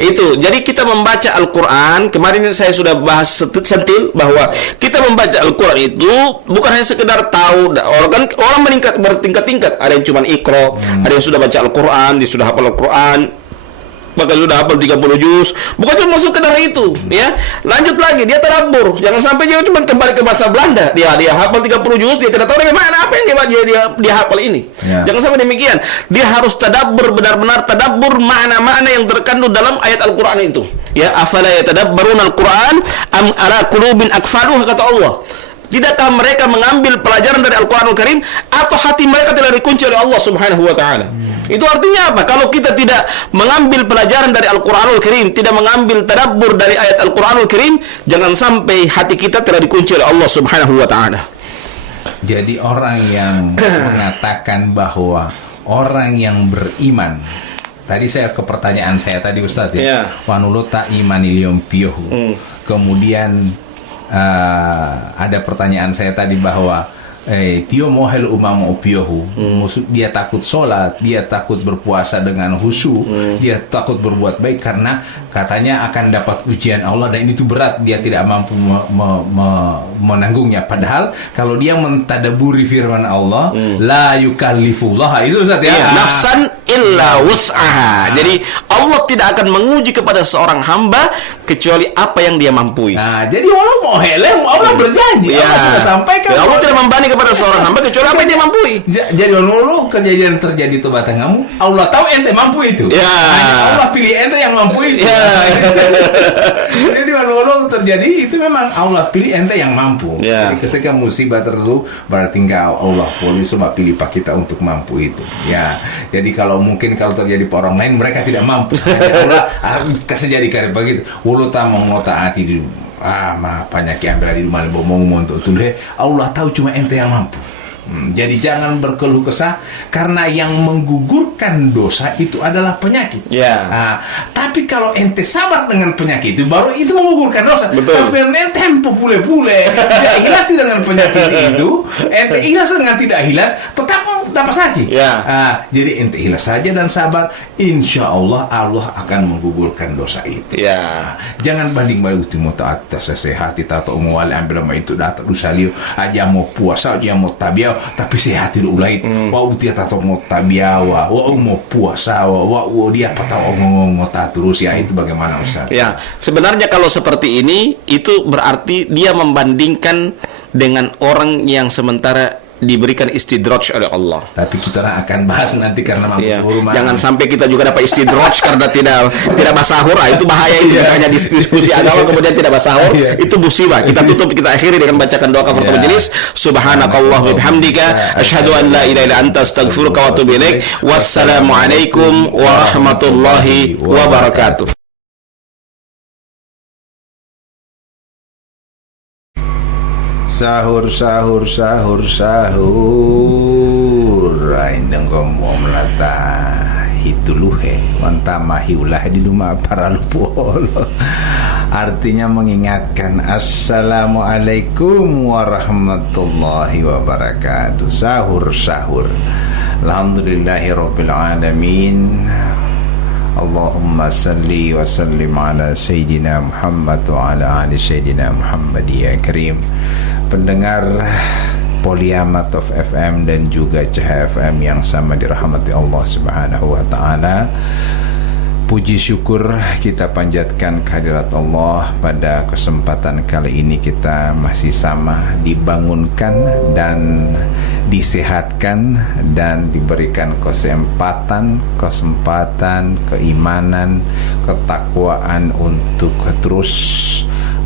itu. Jadi kita membaca Al-Qur'an, kemarin saya sudah bahas sentil bahwa kita membaca Al-Qur'an itu bukan hanya sekedar tahu. Orang meningkat bertingkat-tingkat. Ada yang cuma Iqra, ada yang sudah baca Al-Qur'an, dia sudah hafal Al-Qur'an, bahkan sudah hafal 30 juz. Bukan cuma masuk ke darah itu, ya. Lanjut lagi, dia tadabbur. Jangan sampai dia cuma kembali ke bahasa Belanda. Dia hafal 30 juz, dia tidak tahu bagaimana apa yang dia hafal ini. Jangan sampai demikian. Dia harus tadabbur, benar-benar tadabbur makna-makna yang terkandung dalam ayat Al-Qur'an itu. Ya, afala yatadabbaruna Al-Qur'an am ala qulubin akfaluha, kata Allah. Tidakkah mereka mengambil pelajaran dari Al-Quranul Karim, atau hati mereka telah dikunci oleh Allah Subhanahu wa taala? Itu artinya apa? Kalau kita tidak mengambil pelajaran dari Al-Quranul Karim, tidak mengambil tadabbur dari ayat Al-Quranul Karim, jangan sampai hati kita telah dikunci oleh Allah Subhanahu wa taala. Jadi orang yang mengatakan bahwa orang yang beriman, tadi saya ke pertanyaan saya tadi Ustaz ya, wanulota imanilium piyohu. Kemudian ada pertanyaan saya tadi bahwa tio mohel umam opiohu, dia takut sholat, dia takut berpuasa dengan khusyuk, dia takut berbuat baik karena katanya akan dapat ujian Allah dan itu berat, dia tidak mampu menanggungnya. Padahal kalau dia mentadaburi firman Allah, la yukallifullah, itu Ustaz ya, nafsan illa wus'aha. Jadi Allah tidak akan menguji kepada seorang hamba kecuali apa yang dia mampu. Nah, jadi Allah mau Allah berjanji, Allah sudah sampaikan. Allah tidak membani kepada seorang hamba kecuali apa yang dia mampu. Jadi Allah kejadian terjadi itu batang kamu, Allah tahu ente mampu itu. Allah pilih ente yang mampu itu. Jadi Allah terjadi itu memang Allah pilih ente yang mampu. Jadi ketika musibah terlalu berarti enggak Allah boleh cuma pilih pak kita untuk mampu itu. Ya. Jadi kalau mungkin kalau terjadi pada orang lain mereka tidak mampu. Allah kasih jadi kayak begitu. Allah tak mau taati di banyak yang berada di rumah bomong untuk tuh Allah tahu cuma ente yang mampu. Jadi jangan berkeluh kesah, karena yang menggugurkan dosa itu adalah penyakit. Ya. Nah, tapi kalau ente sabar dengan penyakit itu, baru itu menggugurkan dosa. Betul. Tapi ente tempo pule-pule tidak hilas dengan penyakit itu, ente hilas dengan tidak hilas, tetap dapat sakit. Ya. Jadi ente hilas saja dan sabar, insya Allah Allah akan menggugurkan dosa itu. Ya. Jangan banding-banding mau atas sehat kita atau mau ambil sama itu data dusalio aja mau puasa aja mau tabiau tapi sehat itu ulai wau dia tato mau tabiawa wau mau puasa wau dia patau ngomong terus ya, itu bagaimana Ustaz? Ya, sebenarnya kalau seperti ini itu berarti dia membandingkan dengan orang yang sementara diberikan istidraj oleh Allah. Tapi kita akan bahas nanti karena mampu Ya, rumah. jangan sampai kita juga dapat istidraj karena tidak basahur. Itu bahaya itu. Kita hanya diskusi agama kemudian tidak basahur. Itu musibah. Kita tutup, kita akhiri dengan bacakan doa kafaratul majelis. Subhanakallah wa bihamdika asyhadu an la ilaha illa anta astaghfiruka wa atubu ilaik. Wassalamualaikum warahmatullahi wabarakatuh. Sahur indeng gomo melata hituluhe wantamahi ulah di rumah para lupol. Artinya mengingatkan assalamualaikum warahmatullahi wabarakatuh. Sahur alhamdulillahirabbil alamin. Allahumma salli wa sallim ala Sayyidina Muhammad wa ala ali Sayyidina Muhammad ya Karim. Pendengar Polyama Top FM dan juga Cahaya FM yang sama dirahmati Allah Subhanahu wa taala. Puji syukur kita panjatkan kehadirat Allah. Pada kesempatan kali ini kita masih sama dibangunkan dan disehatkan dan diberikan kesempatan, keimanan, ketakwaan untuk terus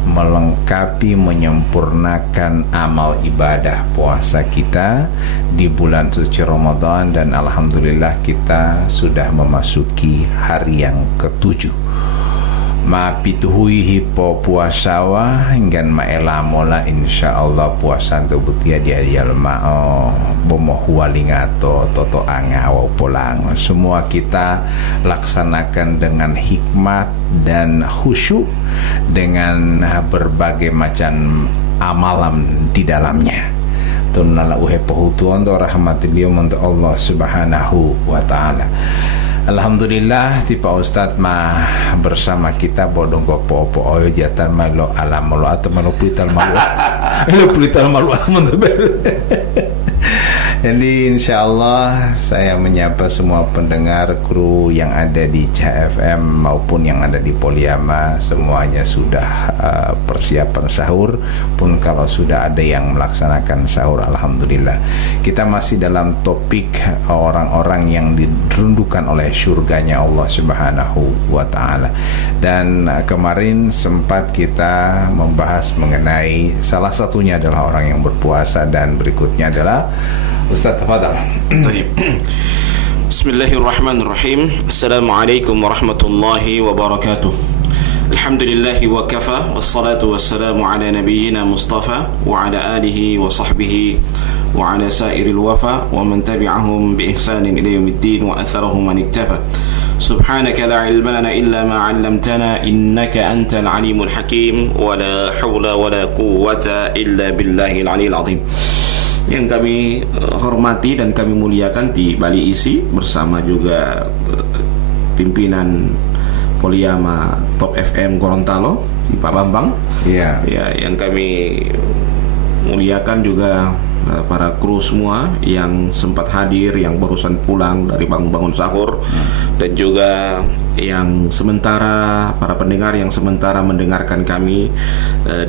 melengkapi, menyempurnakan amal ibadah puasa kita di bulan suci Ramadan, dan alhamdulillah kita sudah memasuki hari yang ke-7. Mapituhui hipo puasawa hinggan maelamola insyaallah puasa tubutia dia mao bomo hualingato toto angawa polang. Semua kita laksanakan dengan hikmat dan khusyuk, dengan berbagai macam amalan di dalamnya. Tunala uhe pohutuan do rahmatillah untuk Allah Subhanahu wa taala. Alhamdulillah ti Pak Ustadz mah bersama kita bodong gopo-opo oyo jatan malo alam malo atau malo puital malo lo puital malo Jadi insyaallah saya menyapa semua pendengar kru yang ada di CFM maupun yang ada di Polyama, semuanya sudah persiapan sahur. Pun kalau sudah ada yang melaksanakan sahur, alhamdulillah. Kita masih dalam topik orang-orang yang dirundukan oleh surganya Allah Subhanahu wa taala. Dan kemarin sempat kita membahas mengenai salah satunya adalah orang yang berpuasa, dan berikutnya adalah Ustaz, tafadhal. Baik. Bismillahirrahmanirrahim. Assalamualaikum warahmatullahi wabarakatuh. Alhamdulillahi wa kafa, wassalatu wassalamu ala nabiyyina Mustafa wa ala alihi wa sahbihi wa ala sairil wafa wa man tabi'ahum bi ihsanin ila yaumiddin wa atharahum man iktafa. Subhanaka la ilma lana illa ma 'allamtana innaka antal alimul hakim wa la hawla wa la quwwata illa billahil aliyil azim. Yang kami hormati dan kami muliakan di Bali Isi bersama juga pimpinan Polyama Top FM Gorontalo, Pak Bambang. Iya. Ya, yang kami muliakan juga para kru semua yang sempat hadir, yang barusan pulang dari bangun sahur, dan juga yang sementara para pendengar yang sementara mendengarkan kami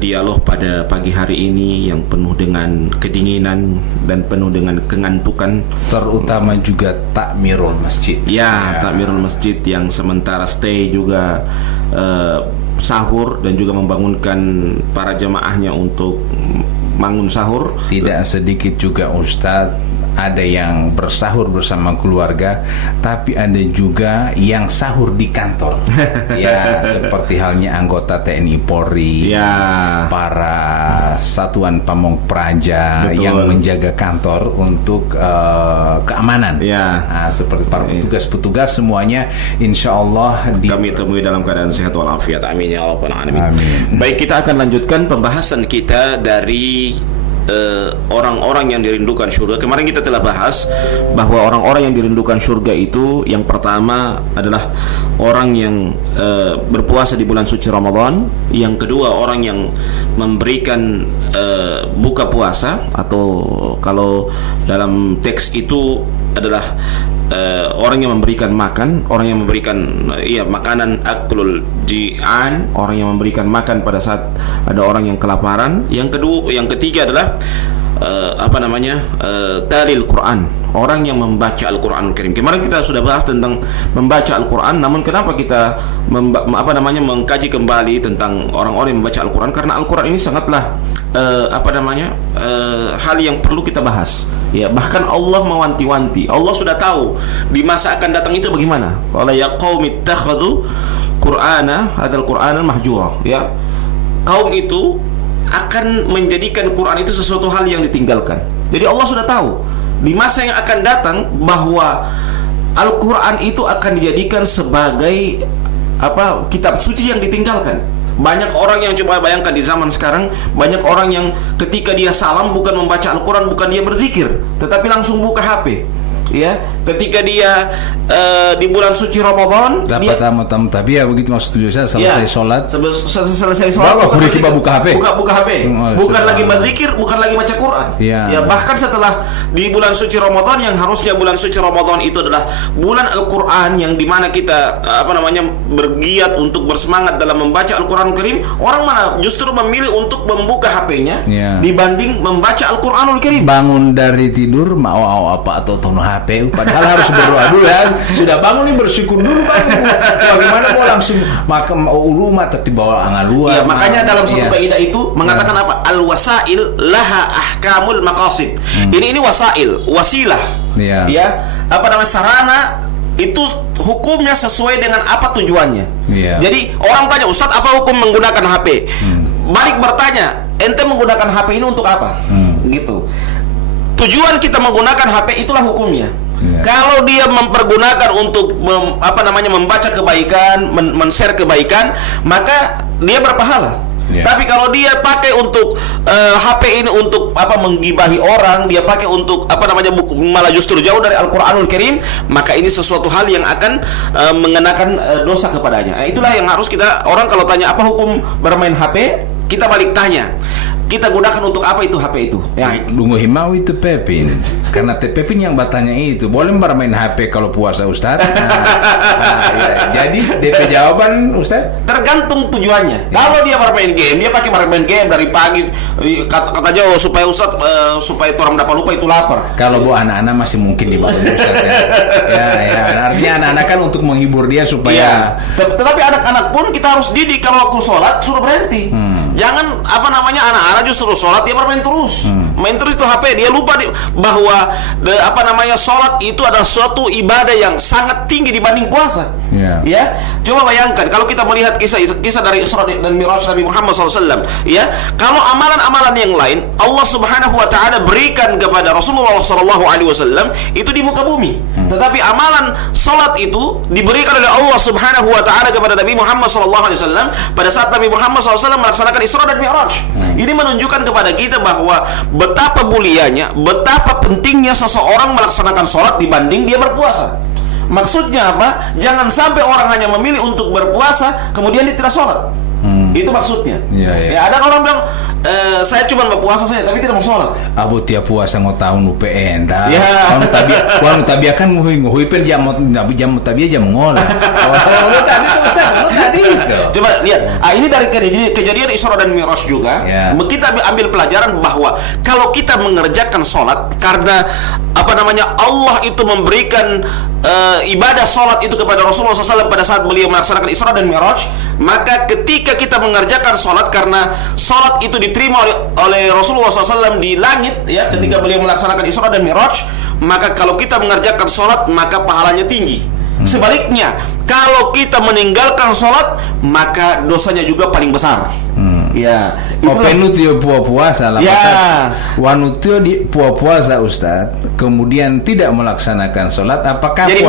dialog pada pagi hari ini yang penuh dengan kedinginan dan penuh dengan kengantukan, terutama juga takmirul masjid. Ya, takmirul masjid yang sementara stay juga sahur dan juga membangunkan para jemaahnya untuk bangun sahur. Tidak sedikit juga Ustadz ada yang bersahur bersama keluarga, tapi ada juga yang sahur di kantor. Ya, seperti halnya anggota TNI Polri, Ya. para satuan pamong praja Betul. yang menjaga kantor untuk keamanan. Ya. Nah, seperti para petugas-petugas semuanya, insya Allah Kami temui dalam keadaan sehat walafiat. Amin ya rabbal alamin. Amin. Baik, kita akan lanjutkan pembahasan kita dari orang-orang yang dirindukan surga. Kemarin kita telah bahas bahwa orang-orang yang dirindukan surga itu yang pertama adalah orang yang berpuasa di bulan suci Ramadan, yang kedua orang yang memberikan buka puasa, atau kalau dalam teks itu adalah orang yang memberikan makan, orang yang memberikan makanan, aklul ji'an, orang yang memberikan makan pada saat ada orang yang kelaparan. Yang ketiga adalah talil Quran, orang yang membaca Al-Quran Karim. Kemarin kita sudah bahas tentang membaca Al-Quran, namun kenapa kita mengkaji kembali tentang orang-orang yang membaca Al-Quran? Karena Al-Quran ini sangatlah hal yang perlu kita bahas. Ya, bahkan Allah mewanti-wanti. Allah sudah tahu di masa akan datang itu bagaimana. Qala ya qaumi ittakhadhu hadzal qur'ana mahjura. Ya, kaum itu akan menjadikan Quran itu sesuatu hal yang ditinggalkan. Jadi Allah sudah tahu di masa yang akan datang bahwa Al-Quran itu akan dijadikan sebagai kitab suci yang ditinggalkan. Banyak orang yang, coba bayangkan di zaman sekarang, banyak orang yang ketika dia salam bukan membaca Al-Quran, bukan dia berzikir, tetapi langsung buka HP. Ya, ketika dia di bulan suci Ramadan dapat tamu tapi ya begitu maksud saya selesai sholat, selesai sholat buka HP, buka HP, bukan lagi berzikir, bukan lagi baca Quran. Ya, bahkan setelah di bulan suci Ramadan, yang harusnya bulan suci Ramadan itu adalah bulan Al-Quran, yang dimana kita bergiat untuk bersemangat dalam membaca Al-Quran Karim, orang mana justru memilih untuk membuka HP-nya dibanding membaca Al-Quranul Karim. Bangun dari tidur mau apa atau tono HP, padahal harus berdoa dulu ya. Sudah bangun nih, bersyukur dulu bangun. Bagaimana mau langsung makan uluma tapi bawa angalua. Ya, makanya dalam satu kaidah itu mengatakan apa? Al-wasail laha ahkamul maqasid. Ini wasail, wasilah. Ya, sarana itu hukumnya sesuai dengan apa tujuannya. Jadi orang tanya, Ustadz, apa hukum menggunakan HP? Balik bertanya, ente menggunakan HP ini untuk apa? Gitu. Tujuan kita menggunakan HP itulah hukumnya. Kalau dia mempergunakan untuk membaca kebaikan, men-share kebaikan, maka dia berpahala. Tapi kalau dia pakai untuk HP ini untuk menggibahi orang, dia pakai untuk malah justru jauh dari Al-Qur'anul Karim, maka ini sesuatu hal yang akan mengenakan dosa kepadanya. Itulah yang harus kita, orang kalau tanya apa hukum bermain HP, kita balik tanya, kita gunakan untuk apa itu HP itu? Ya, Dungu himau itu Pepin. Karena Pepin yang bertanya itu, boleh bermain HP kalau puasa Ustaz? Jadi DP jawaban Ustaz? Tergantung tujuannya. Kalau dia bermain game, dia pakai bermain game dari pagi, katanya supaya Ustaz supaya orang dapat lupa itu lapar. Kalau bu anak-anak masih mungkin dibangun Ustaz ya. Artinya anak-anak kan untuk menghibur dia supaya. Tetapi anak-anak pun kita harus didik, kalau waktu sholat suruh berhenti. Jangan anak-anak justru sholat dia bermain terus. Main terus itu HP, dia lupa bahwa sholat itu adalah suatu ibadah yang sangat tinggi dibanding puasa. Ya, coba bayangkan kalau kita melihat kisah dari Isra dan Mi'raj Nabi Muhammad SAW. Ya, kalau amalan-amalan yang lain Allah Subhanahu Wa Taala berikan kepada Rasulullah SAW itu di muka bumi, tetapi amalan sholat itu diberikan oleh Allah Subhanahu Wa Taala kepada Nabi Muhammad SAW pada saat Nabi Muhammad SAW melaksanakan Isra dan Mi'raj. Ini menunjukkan kepada kita bahwa betapa mulianya, betapa pentingnya seseorang melaksanakan sholat dibanding dia berpuasa. Maksudnya apa? Jangan sampai orang hanya memilih untuk berpuasa kemudian dia tidak sholat. Itu maksudnya. Ya, ada orang bilang saya cuma berpuasa saja tapi tidak mau sholat. Abu tiap puasa mau tahun UPN dah. Kalau tabia kan nguhui pen jam tabia jam ngolah. Tadi itu. Coba lihat. Ini dari kejadian Isra dan Mi'raj juga. Kita ambil pelajaran bahwa kalau kita mengerjakan sholat karena Allah itu memberikan ibadah sholat itu kepada Rasulullah SAW pada saat beliau melaksanakan Isra dan Mi'raj, maka ketika kita mengerjakan sholat karena sholat itu diterima oleh Rasulullah SAW di langit, ya, ketika beliau melaksanakan Isra dan Mi'raj, maka kalau kita mengerjakan sholat maka pahalanya tinggi. Sebaliknya, kalau kita meninggalkan sholat maka dosanya juga paling besar. Ya, Openutio puasa lah. Ya. Wanutio di puasa Ustaz, kemudian tidak melaksanakan sholat, apakah Jadi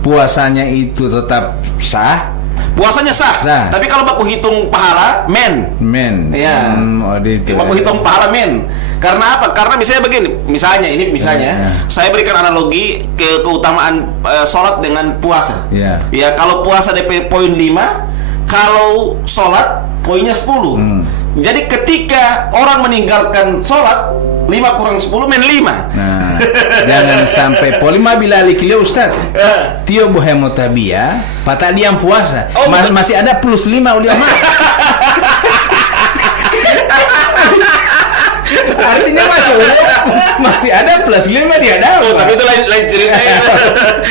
puasanya itu tetap sah? Puasanya sah. Tapi kalau baku hitung pahala, men. Ya. Baku hitung pahala, men. Karena apa? Karena misalnya begini, misalnya saya berikan analogi keutamaan sholat dengan puasa. Ya, kalau puasa DP poin 5, kalau sholat poinnya 10. Jadi ketika orang meninggalkan sholat 5 kurang 10 men 5. Nah, jangan sampai polima bila likilio Ustaz. Tio bohemotabia, patah diam puasa. Masih ada plus 5 ulama. Artinya masih ada plus 5 dia ada. Tapi itu lain cerita ya.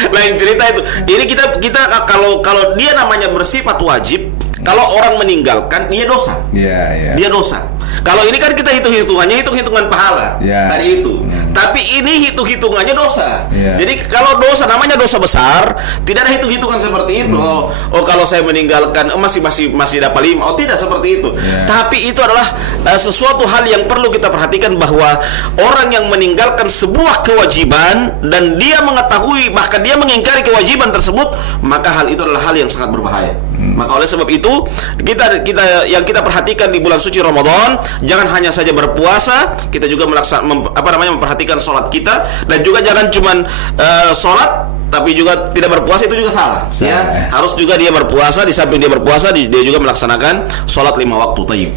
Lain cerita itu. Ini kita kalau dia namanya bersifat wajib, kalau orang meninggalkan dia dosa. Dia dosa. Kalau ini kan kita hitung-hitungannya hitung-hitungan pahala tadi itu. Tapi ini hitung-hitungannya dosa. Jadi kalau dosa namanya dosa besar, tidak ada hitung-hitungan seperti itu. Kalau saya meninggalkan masih dapat 5. tidak seperti itu. Tapi itu adalah sesuatu hal yang perlu kita perhatikan, bahwa orang yang meninggalkan sebuah kewajiban dan dia mengetahui bahkan dia mengingkari kewajiban tersebut, maka hal itu adalah hal yang sangat berbahaya. Maka oleh sebab itu kita perhatikan di bulan suci Ramadan, jangan hanya saja berpuasa, kita juga memperhatikan sholat kita, dan juga jangan cuman sholat tapi juga tidak berpuasa, itu juga salah. Ya, harus juga dia berpuasa, di samping dia berpuasa dia juga melaksanakan sholat 5 waktu. Taib.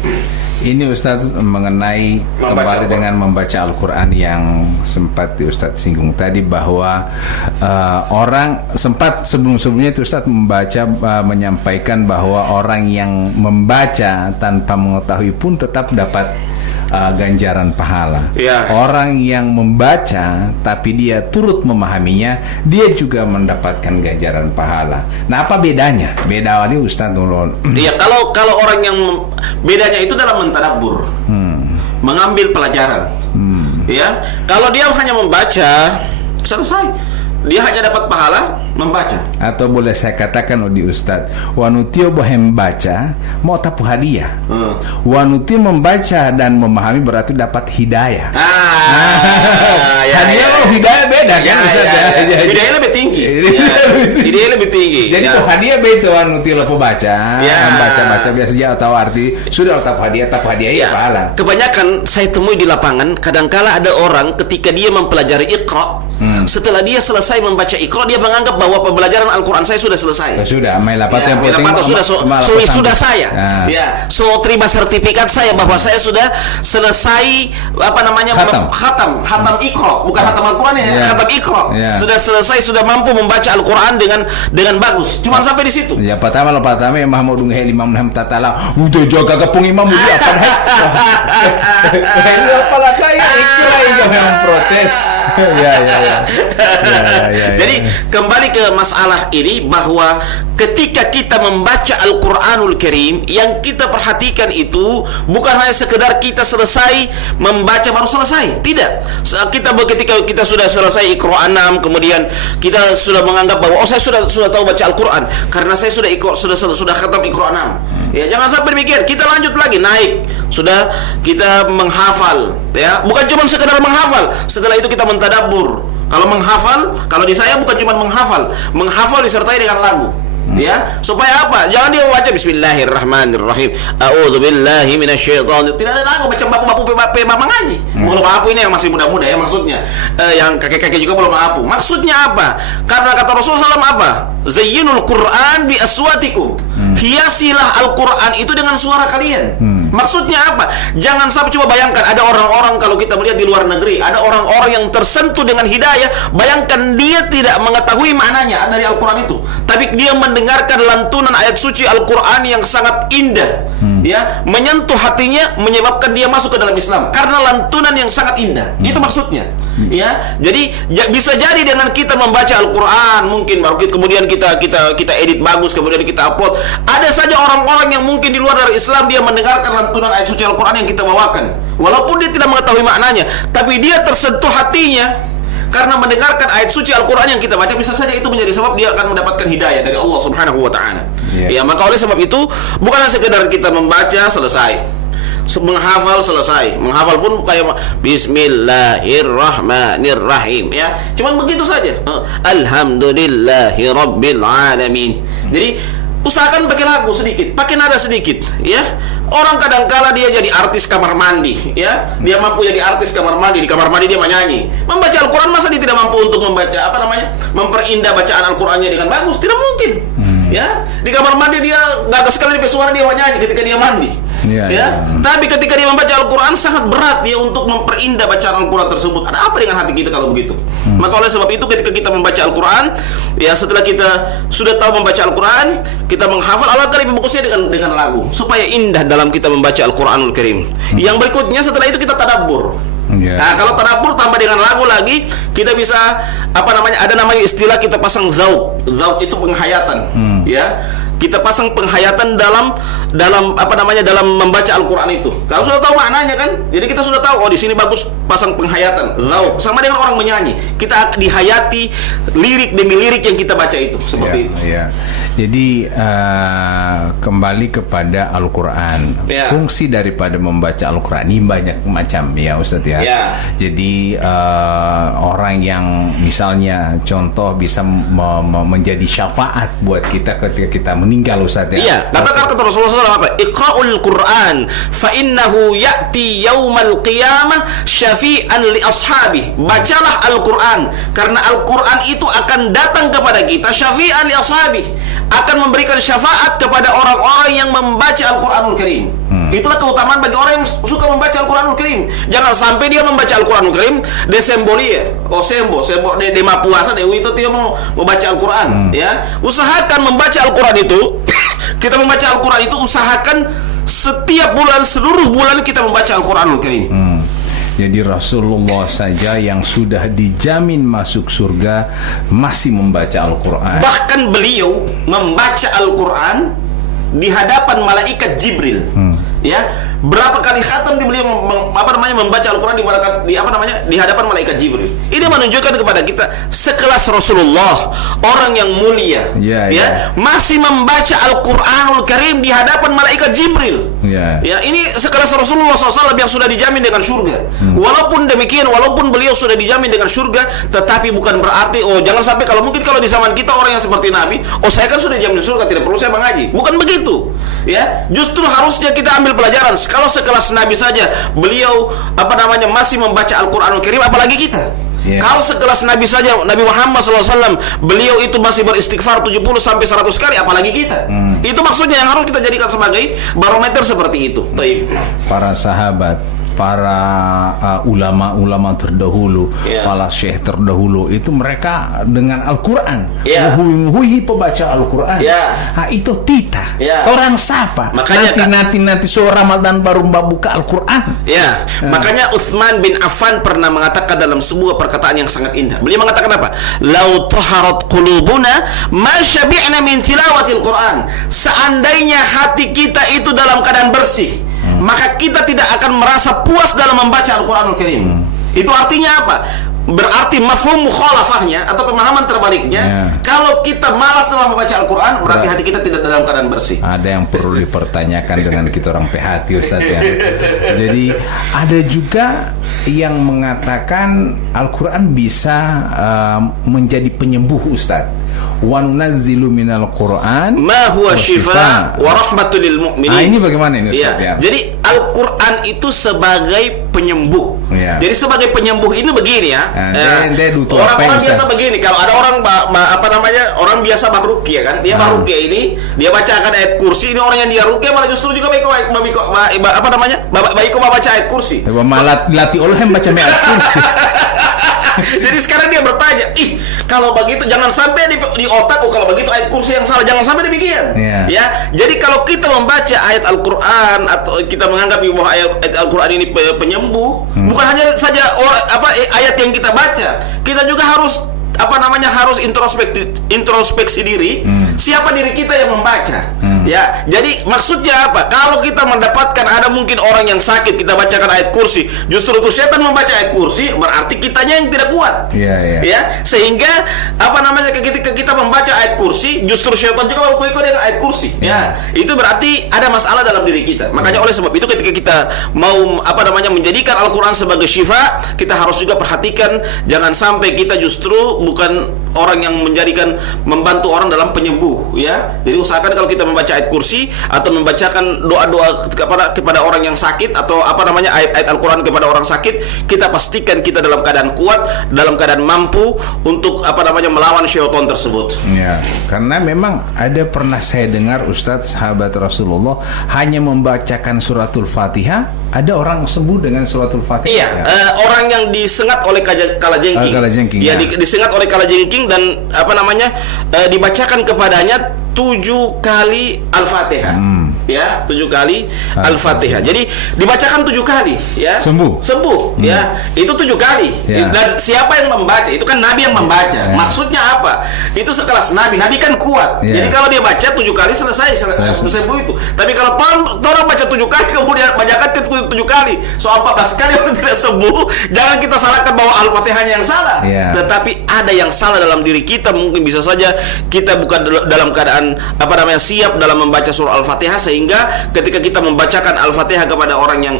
Ini Ustadz mengenai kembali dengan membaca Al-Quran yang sempat Ustadz singgung tadi, bahwa orang sempat sebelumnya itu Ustadz menyampaikan bahwa orang yang membaca tanpa mengetahui pun tetap dapat ganjaran pahala. Orang yang membaca tapi dia turut memahaminya, dia juga mendapatkan ganjaran pahala. Nah, apa bedanya? Beda ini Ustaz Nurul. Iya, kalau orang yang bedanya itu dalam mentadabbur, mengambil pelajaran. Ya, kalau dia hanya membaca, selesai. Dia hanya dapat pahala membaca. Atau boleh saya katakan di Ustadz, wanutio bohem baca mau tapu hadiah. Wanutio membaca dan memahami berarti dapat hidayah. Hadiah hidayah beda kan Ustadz? Hidayah lebih tinggi. Hidayah lebih tinggi. Jadi hadiah beda wanutio lo baca, baca biasa atau arti sudah tapu hadiah ya pahala. Kebanyakan saya temui di lapangan, kadangkala ada orang ketika dia mempelajari Iqra, setelah dia selesai membaca Iqra, dia menganggap bahwa pembelajaran Al-Quran saya sudah selesai. Sudah, yang penting sudah saya. So terima sertifikat saya bahwa saya sudah selesai khatam Iqra, bukan khatam Al-Quran khatam Iqra. Sudah selesai, sudah mampu membaca Al-Quran dengan bagus. Cuma sampai di situ. Ya pertama yang mau dung imam nam tatala, udah jaga kepung imam dia apa dah. Apalah saya Iqra yang protes. Jadi kembali ke masalah ini, bahwa ketika kita membaca Al-Quranul Karim, yang kita perhatikan itu bukan hanya sekedar kita selesai membaca baru selesai. Tidak. Ketika kita sudah selesai Iqra 6, kemudian kita sudah menganggap bahwa saya sudah tahu baca Al-Quran karena saya sudah khatam Iqra 6. Ya, jangan sampai demikian. Kita lanjut lagi, naik. Sudah kita menghafal, ya. Bukan cuma sekedar menghafal. Setelah itu kita mentadabbur. Kalau menghafal, kalau di saya bukan cuma menghafal disertai dengan lagu. Ya, supaya apa? Jangan dia baca Bismillahirrahmanirrahim, A'udzubillahi minasyaitonir. Tidak ada lagu, baca bapu ngaji. Belum apa ini yang masih muda-muda ya, maksudnya. Yang kakek-kakek juga belum apa. Maksudnya apa? Karena kata Rasulullah SAW apa? Zayyinul Qur'an bi aswatikum. Hiasilah Al-Quran itu dengan suara kalian. Maksudnya apa? Jangan sampai coba bayangkan, ada orang-orang kalau kita melihat di luar negeri, ada orang-orang yang tersentuh dengan hidayah. Bayangkan dia tidak mengetahui maknanya dari Al-Quran itu, tapi dia mendengarkan lantunan ayat suci Al-Quran yang sangat indah, ya, menyentuh hatinya, menyebabkan dia masuk ke dalam Islam karena lantunan yang sangat indah. Itu maksudnya. Ya, jadi bisa jadi dengan kita membaca Al-Quran, mungkin kemudian kita edit bagus, kemudian kita upload. Ada saja orang-orang yang mungkin di luar dari Islam, dia mendengarkan lantunan ayat suci Al-Quran yang kita bawakan, walaupun dia tidak mengetahui maknanya, tapi dia tersentuh hatinya Karena mendengarkan ayat suci Al-Quran yang kita baca, bisa saja itu menjadi sebab dia akan mendapatkan hidayah dari Allah Subhanahu wa Ta'ala. Ya, maka oleh sebab itu bukan sekedar kita membaca selesai, menghafal selesai. Menghafal pun kayak Bismillahirrahmanirrahim, ya. Cuman begitu saja. Alhamdulillahirabbil alamin. Jadi usahakan pakai lagu sedikit, pakai nada sedikit, ya. Orang kadangkala dia jadi artis kamar mandi, ya. Dia mampu jadi artis kamar mandi, di kamar mandi dia menyanyi. Membaca Al-Quran, masa dia tidak mampu untuk membaca memperindah bacaan Al-Qurannya dengan bagus? Tidak mungkin. Ya, di kamar mandi dia gagah sekali di suara dia menyanyi ketika dia mandi. Tapi ketika dia membaca Al-Quran, sangat berat dia untuk memperindah bacaan Al-Quran tersebut. Ada apa dengan hati kita kalau begitu? Maka oleh sebab itu ketika kita membaca Al-Quran, ya, setelah kita sudah tahu membaca Al-Quran, kita menghafal, alangkah lebih bagusnya dengan lagu supaya indah dalam kita membaca Al-Quranul Karim. Yang berikutnya setelah itu kita tadabbur. Nah, kalau tadabbur tambah dengan lagu lagi, kita bisa ada namanya istilah kita pasang zauk. Zauk itu penghayatan, ya. Kita pasang penghayatan dalam membaca Al-Quran itu. Kalau sudah tahu maknanya kan, jadi kita sudah tahu, oh di sini bagus pasang penghayatan, zauk. Sama dengan orang menyanyi, kita dihayati lirik demi lirik yang kita baca itu, seperti itu. Jadi kembali kepada Al-Quran. Fungsi daripada membaca Al-Quran ini banyak macam, ya Ustaz, ya. Jadi orang yang misalnya contoh bisa menjadi syafaat buat kita ketika kita meninggal, Ustaz, ya. Iya, katakan kata Rasulullah SAW apa? Iqra'ul Quran fa innahu ya'ti yaumal qiyamah syafi'an li ashabi. Bacalah Al-Quran, karena Al-Quran itu akan datang kepada kita syafi'an li ashabi, akan memberikan syafaat kepada orang-orang yang membaca Al-Quranul Karim. Itulah keutamaan bagi orang yang suka membaca Al-Quranul Karim. Jangan sampai dia membaca Al-Quranul Karim desembolia, sembo de mapuasa dewi itu dia mau baca Al-Quran, ya. Usahakan membaca Al-Quran itu kita membaca Al-Quran itu usahakan setiap bulan, seluruh bulan kita membaca Al-Quranul Karim. Jadi Rasulullah saja yang sudah dijamin masuk surga masih membaca Al-Quran. Bahkan beliau membaca Al-Quran di hadapan malaikat Jibril. Ya, berapa kali khatam beliau membaca Al-Quran di hadapan malaikat Jibril. Ini menunjukkan kepada kita sekelas Rasulullah, orang yang mulia, masih membaca Al-Quranul Karim di hadapan malaikat Jibril. Ya, ini sekelas Rasulullah SAW yang sudah dijamin dengan surga. Walaupun demikian, walaupun beliau sudah dijamin dengan surga, tetapi bukan berarti jangan sampai kalau di zaman kita orang yang seperti Nabi, saya kan sudah dijamin surga, tidak perlu saya mengaji. Bukan begitu. Ya, justru harusnya kita ambil pelajaran. Kalau sekelas Nabi saja beliau masih membaca Al-Quranul Karim, apalagi kita. Kalau sekelas Nabi saja, Nabi Muhammad SAW, beliau itu masih beristighfar 70-100 kali, apalagi kita. Itu maksudnya yang harus kita jadikan sebagai barometer seperti itu. Para sahabat, para ulama-ulama terdahulu, para syekh terdahulu, itu mereka dengan Al-Quran, menghuhi pembaca Al-Quran. Itu kita, orang sapa. Makanya nanti sore Ramadan baru buka Al-Quran. Makanya Utsman bin Affan pernah mengatakan dalam sebuah perkataan yang sangat indah. Beliau mengatakan apa? Lau taharat qulubuna ma syabi'na min tilawatil Quran. Seandainya hati kita itu dalam keadaan bersih, maka kita tidak akan merasa puas dalam membaca Al-Quranul Karim. Itu artinya apa? Berarti mafhum mukhalafahnya atau pemahaman terbaliknya, kalau kita malas dalam membaca Al-Quran, berarti hati kita tidak dalam keadaan bersih. Ada yang perlu dipertanyakan dengan kita orang PHT, Ustaz, ya. Jadi ada juga yang mengatakan Al-Quran bisa menjadi penyembuh, Ustaz. Wa nunazzilu minal Qur'an ma huwa shifa wa rahmatul lil mu'minin. Ini bagaimana ini, Ustaz? Jadi Al-Quran itu sebagai penyembuh. Jadi sebagai penyembuh ini begini, ya. Orang-orang biasa begini, kalau ada orang orang biasa bahruqyah kan, dia bahruqyah ini, dia bacakan ayat kursi, ini orang yang dia ruqyah malah justru juga baik baca ayat kursi. Malah dilatih oleh yang baca ayat kursi. Jadi sekarang dia bertanya, kalau begitu jangan sampai di otak, kalau begitu ayat kursi yang salah, jangan sampai demikian. Ya, jadi kalau kita membaca ayat Al-Quran atau kita menganggap bahwa ayat Al-Quran ini penyembuh, bukan hanya saja ayat yang kita baca, kita juga harus harus introspeksi diri. Siapa diri kita yang membaca? Ya, jadi maksudnya apa? Kalau kita mendapatkan ada mungkin orang yang sakit, kita bacakan ayat kursi, justru itu setan membaca ayat kursi, berarti kitanya yang tidak kuat. Ya, sehingga apa namanya, ketika kita membaca ayat kursi, justru setan juga mau ikut dengan ayat kursi. Ya, itu berarti ada masalah dalam diri kita. Makanya oleh sebab itu ketika kita mau apa namanya menjadikan Al-Qur'an sebagai syifa, kita harus juga perhatikan jangan sampai kita justru bukan orang yang membantu orang dalam penyembuh, ya. Jadi usahakan kalau kita membaca ayat kursi atau membacakan doa-doa kepada orang yang sakit atau apa namanya ayat-ayat Al-Qur'an kepada orang sakit, kita pastikan kita dalam keadaan kuat, dalam keadaan mampu untuk apa namanya melawan syaitan tersebut. Ya, karena memang ada pernah saya dengar Ustadz sahabat Rasulullah hanya membacakan suratul Fatihah, ada orang sembuh dengan suratul Fatihah. Iya, orang yang disengat oleh kalajengking. Kalajengking, ya, ya. disengat oleh kalajengking dan apa namanya dibacakan kepadanya 7 kali Al-Fatihah. Ya, 7 kali Al-Fatihah. Jadi dibacakan 7 kali, ya. Sembuh. Ya. Itu 7 kali. Ya. Dan siapa yang membaca? Itu kan Nabi yang membaca. Ya. Maksudnya apa? Itu sekelas Nabi. Nabi kan kuat. Ya. Jadi kalau dia baca 7 kali selesai sembuh itu. Tapi kalau orang baca 7 kali kemudian bacakan ke 7 kali, soal 14 kali orang tidak sembuh, jangan kita salahkan bahwa Al-Fatihahnya yang salah. Ya. Tetapi ada yang salah dalam diri kita. Mungkin bisa saja kita bukan dalam keadaan apa namanya siap dalam membaca surah Al-Fatihah, sehingga ketika kita membacakan Al-Fatihah kepada orang yang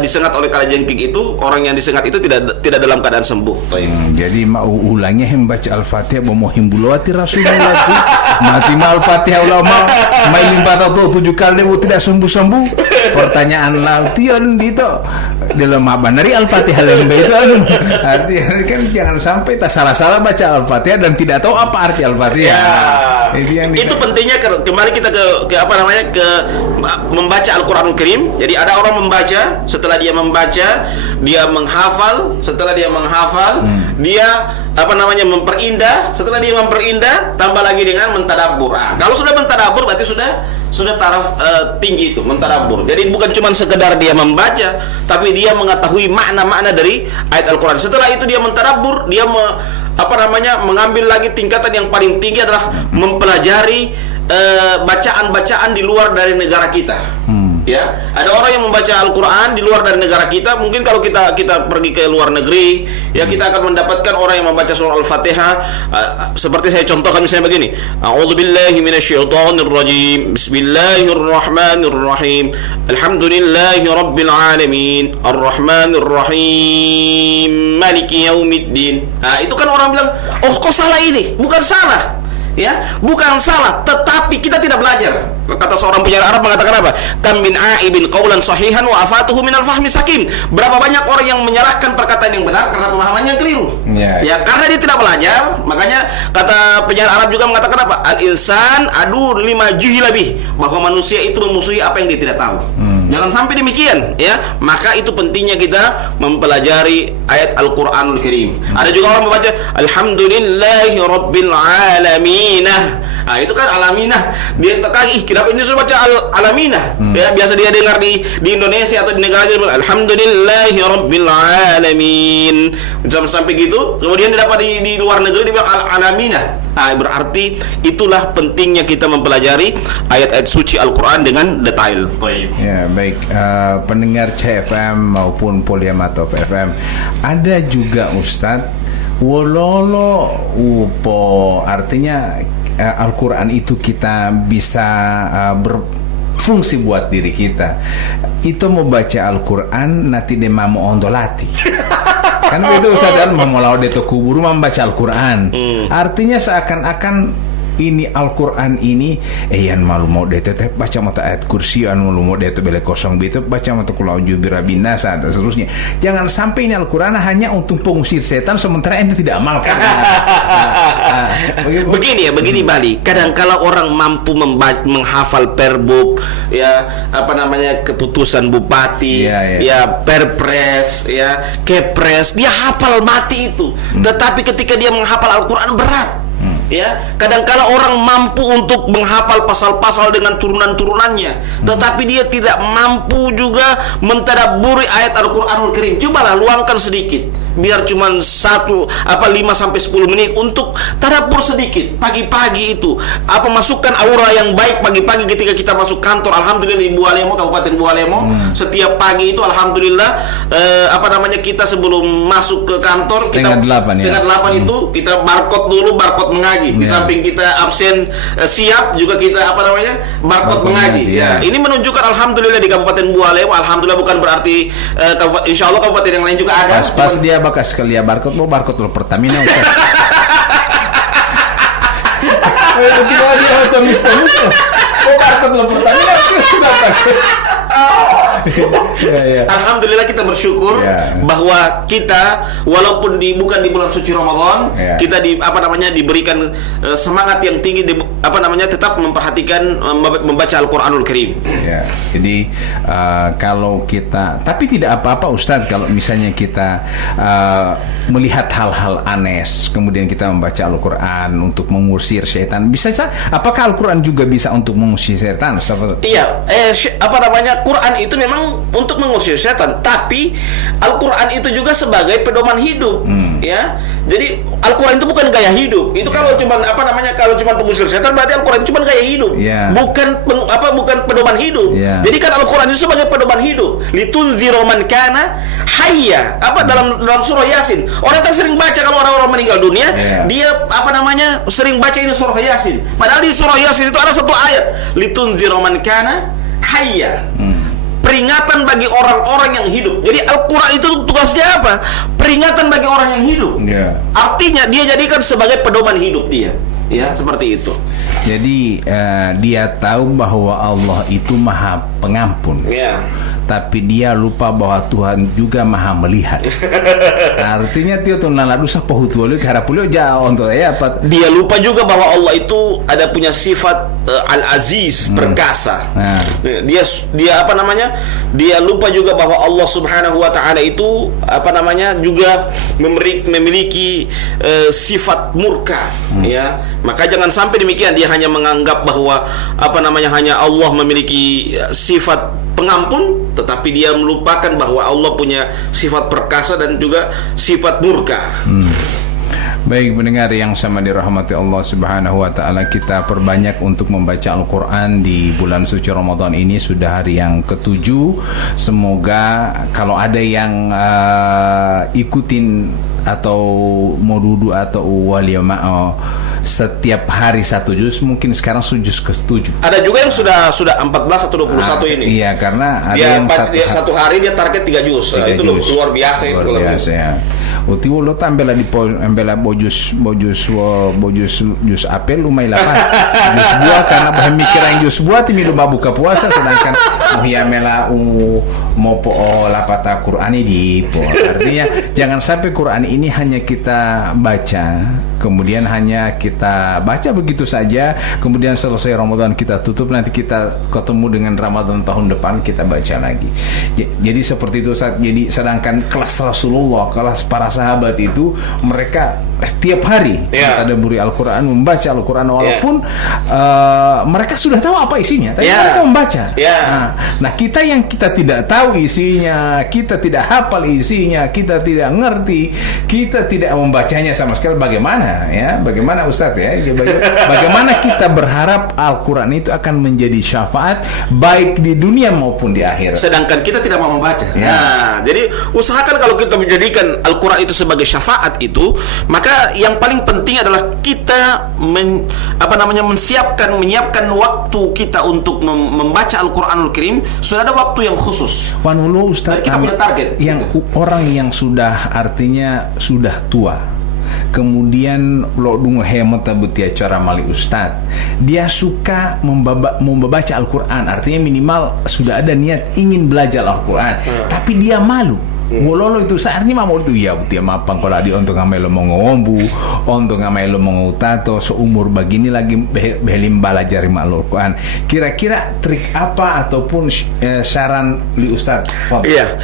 disengat oleh kalajengking itu, orang yang disengat itu tidak dalam keadaan sembuh. Jadi mau ulangnya yang baca Al-Fatihah mau himbulawati Rasulullah mati ma Al-Fatihah ulama main baca tuh 7 kali tidak sembuh. Pertanyaan lautian itu dalam apa dari Al-Fatihah yang itu artinya kan jangan sampai tak salah-salah baca Al-Fatihah dan tidak tahu apa arti Al-Fatihah. Itu pentingnya kembali kita ke apa namanya ke membaca Al-Qur'anul Karim. Jadi ada orang membaca, setelah dia membaca, dia menghafal, setelah dia menghafal, dia apa namanya memperindah, setelah dia memperindah tambah lagi dengan mentadabbur. Kalau sudah mentadabbur berarti sudah taraf tinggi itu, mentadabbur. Jadi bukan cuma sekedar dia membaca, tapi dia mengetahui makna-makna dari ayat Al-Qur'an. Setelah itu dia mentadabbur, dia mengambil lagi tingkatan yang paling tinggi adalah mempelajari bacaan-bacaan di luar dari negara kita. Ya, ada orang yang membaca Al-Qur'an di luar dari negara kita. Mungkin kalau kita pergi ke luar negeri, ya kita akan mendapatkan orang yang membaca surah Al-Fatihah seperti saya contohkan misalnya begini. A'udzubillahi minasyaitonirrajim. Bismillahirrahmanirrahim. Alhamdulillahirabbil alamin. Arrahmanirrahim. Maliki yaumiddin. Itu kan orang bilang, "Oh, kok salah ini?" Bukan salah. Ya, bukan salah, tetapi kita tidak belajar. Kata seorang penyair Arab mengatakan apa? Kam min aibin qaulan sahihan wa afatuhu min al-fahmi sakim. Berapa banyak orang yang menyalahkan perkataan yang benar karena pemahamannya yang keliru. Ya, karena dia tidak belajar. Makanya kata penyair Arab juga mengatakan apa? Al-insan adu lima juhila bih, bahwa manusia itu memusuhi apa yang dia tidak tahu. Jangan sampai demikian, ya. Maka itu pentingnya kita mempelajari ayat Al-Qur'anul Karim. Ada juga orang membaca Alhamdulillahi Rabbil Alamin. Itu kan alaminah. Dia terkagih, kenapa ini sudah baca alaminah? Ya, biasa dia dengar di Indonesia atau di negara lain Alhamdulillahi Rabbil Alamin. Sampai gitu, kemudian dia dapat di luar negeri dia bilang alaminah. Berarti itulah pentingnya kita mempelajari ayat-ayat suci Al-Qur'an dengan detail. Ya, baik pendengar CFM maupun Poliamatov FM, ada juga Ustadz wololo upo, artinya Al-Quran itu kita bisa berfungsi buat diri kita. Itu mau baca Al-Quran nanti dia mau ondolati. Kan itu Ustadz, mau lawan itu kubur membaca Al-Quran. Artinya seakan-akan ini Al-Quran ini yang malu mau teteh baca mata ayat kursi, malu mau teteh bele kosong itu baca mata kulau jubir binasa dan seterusnya. Jangan sampai ini Al-Quran hanya untuk pengusir setan sementara ente tidak amalkan. Begini Bali. Kadang kala orang mampu menghafal perbub, ya apa namanya keputusan bupati, ya perpres, ya kepres, dia hafal mati itu. Tetapi ketika dia menghafal Al-Quran berat. Ya, kadangkala orang mampu untuk menghafal pasal-pasal dengan turunan-turunannya, tetapi dia tidak mampu juga mentadabburi ayat Al-Qur'anul Karim. Cobalah luangkan sedikit. biar cuman 5 sampai 10 menit untuk tadabbur sedikit pagi-pagi itu. Masukkan aura yang baik pagi-pagi ketika kita masuk kantor. Alhamdulillah di Bualemo, Kabupaten Bualemo, setiap pagi itu alhamdulillah kita sebelum masuk ke kantor setengah delapan itu kita barcode dulu, barcode mengaji. Di samping kita absen siap juga kita barcode mengaji. Ya. Ini menunjukkan alhamdulillah di Kabupaten Bualemo, alhamdulillah bukan berarti insya Allah kabupaten yang lain juga ada. Pas dia bakas sekali ya barcode lo Pertamina. Barcode lo Pertamina. Alhamdulillah kita bersyukur bahwa kita walaupun bukan di bulan suci Ramadan, kita diberikan semangat yang tinggi tetap memperhatikan membaca Al-Qur'anul Karim. Ya, jadi kalau kita tapi tidak apa-apa Ustadz kalau misalnya kita melihat hal-hal aneh kemudian kita membaca Al-Qur'an untuk mengusir setan. Apakah Al-Qur'an juga bisa untuk mengusir setan, Ustadz? Iya, Quran itu memang untuk mengusir setan, tapi Al-Quran itu juga sebagai pedoman hidup, ya. Jadi Al-Quran itu bukan gaya hidup. Itu kalau cuman kalau cuman pengusir setan berarti Al-Quran cuma gaya hidup, bukan pedoman hidup. Jadi kan Al-Quran itu sebagai pedoman hidup. Litunziru man kana hayya. Dalam surah Yasin. Orang kan sering baca kalau orang-orang meninggal dunia, dia sering baca ini surah Yasin. Padahal di surah Yasin itu ada satu ayat, litunziru man kana hayya. Peringatan bagi orang-orang yang hidup. Jadi Al-Quran itu tugasnya apa? Peringatan bagi orang yang hidup. Artinya dia jadikan sebagai pedoman hidup dia. Ya, seperti itu. Jadi dia tahu bahwa Allah itu Maha Pengampun. Tapi dia lupa bahwa Tuhan juga Maha Melihat. Artinya dia tuh naladusa pohutuluk harapulio jauh untuk apa? Dia lupa juga bahwa Allah itu ada punya sifat Al-Aziz, perkasa. Dia Dia lupa juga bahwa Allah Subhanahu wa taala itu juga memiliki sifat murka, ya. Maka jangan sampai demikian dia hanya menganggap bahwa hanya Allah memiliki sifat pengampun, tetapi dia melupakan bahwa Allah punya sifat perkasa dan juga sifat murka. Baik pendengar yang sama dirahmati Allah Subhanahu wa taala, kita perbanyak untuk membaca Al-Qur'an di bulan suci Ramadan ini. Sudah hari yang ke-7. Semoga kalau ada yang ikutin atau mau duduk atau waliyama setiap hari 1 juz, mungkin sekarang juz ke-7. Ada juga yang sudah 14 atau 21 ini. Iya, karena ada yang satu hari dia target 3 juz. Itu luar biasa itu. Luar biasa ya. Uti lo tambela di embela bojus jus apel lumai lapan. Jus buah karena bahan mikiran jus buah timi lu buka puasa, sedangkan muhiamela mopo lapata Qur'ani di po. Artinya jangan sampai Qur'an ini hanya kita baca, kemudian hanya kita baca begitu saja, kemudian selesai Ramadan kita tutup, nanti kita ketemu dengan Ramadan tahun depan kita baca lagi. Jadi seperti itu. Jadi sedangkan kelas Rasulullah, kelas para sahabat itu mereka tiap hari tadabburi Al-Quran, membaca Al-Quran walaupun mereka sudah tahu apa isinya, tapi mereka membaca. Nah kita yang kita tidak tahu isinya, kita tidak hafal isinya, kita tidak ngerti, kita tidak membacanya sama sekali, bagaimana ya? Bagaimana Ustadz ya? Bagaimana kita berharap Al-Quran itu akan menjadi syafaat baik di dunia maupun di akhirat, sedangkan kita tidak mau membaca. Nah, jadi usahakan kalau kita menjadikan Al-Quran itu sebagai syafaat itu, maka yang paling penting adalah kita menyiapkan waktu kita untuk membaca Al-Quranul Karim. Sudah ada waktu yang khusus. Wanulu Ustaz, kita punya target. Yang orang yang sudah artinya sudah tua, kemudian lo dungu hemat butia cara mali Ustaz, dia suka membaca Al-Quran, artinya minimal sudah ada niat ingin belajar Al-Quran, tapi dia malu. Wololo itu saatnya mau itu ya butia mapang kalau di untuk ngamai lo mau ngombu, untuk ngamai lo mau ngutato seumur begini lagi belim belajar Al-Quran. Kira-kira trik apa ataupun saran li Ustaz? Iya,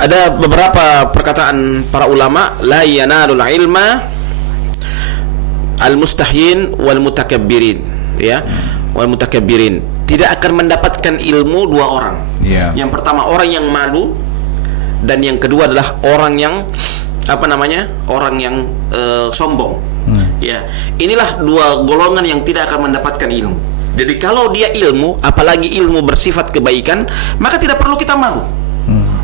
ada beberapa perkataan para ulama, la yanalul ilma al-mustahyin wal mutakabbirin, ya, wal mutakabbirin. Tidak akan mendapatkan ilmu dua orang. Yang pertama orang yang malu, dan yang kedua adalah orang yang orang yang sombong. Ya, inilah dua golongan yang tidak akan mendapatkan ilmu. Jadi kalau dia ilmu, apalagi ilmu bersifat kebaikan, maka tidak perlu kita malu.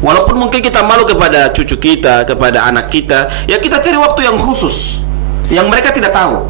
Walaupun mungkin kita malu kepada cucu kita, kepada anak kita, ya kita cari waktu yang khusus yang mereka tidak tahu.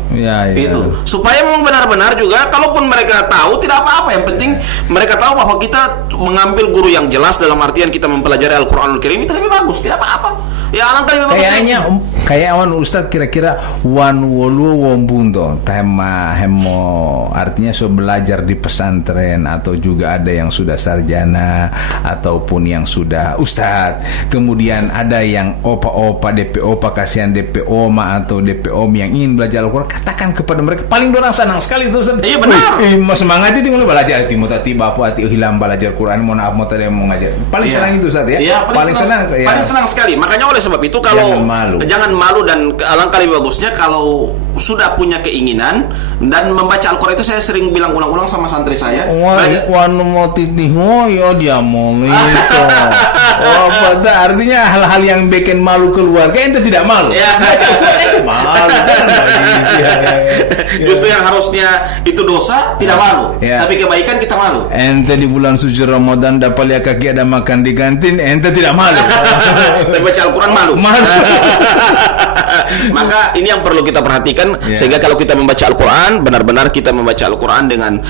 Itu supaya memang benar-benar juga, kalaupun mereka tahu tidak apa-apa, yang penting mereka tahu bahwa kita mengambil guru yang jelas, dalam artian kita mempelajari Al-Quranul Karim, itu lebih bagus, tidak apa-apa. Ya alangkah lebih bagus. Kayaknya kayak awan Ustadz kira-kira wan wolu wombundo tema hemo, artinya so belajar di pesantren atau juga ada yang sudah sarjana ataupun yang sudah Ustadz, kemudian ada yang opa-opa DPO kasihan DPO ma atau DPO yang ingin belajar Al-Quran, katakan kepada mereka, paling dorang senang sekali itu Ustaz. Iya benar. Semangat itu mulai belajar timu tati bapu ati hilang belajar Quran, mau naaf mau tadi mau ngajar. Paling senang itu Ustaz ya. Iya, paling senang. Paling senang sekali. Makanya oleh sebab itu kalau jangan malu dan alangkah lebih bagusnya kalau sudah punya keinginan dan membaca Al-Quran, itu saya sering bilang ulang-ulang sama santri saya. Wanu mau titih ya dia mau gitu. Artinya hal-hal yang bikin malu keluarga ente tidak malu. Ya. Malu. Justru yang harusnya itu dosa tidak malu, tapi kebaikan kita malu. Ente di bulan suci Ramadan dapat lihat kaki ada makan di kantin, ente tidak malu. Tapi baca Al-Quran malu. Maka ini yang perlu kita perhatikan, sehingga kalau kita membaca Al-Quran, benar-benar kita membaca Al-Quran dengan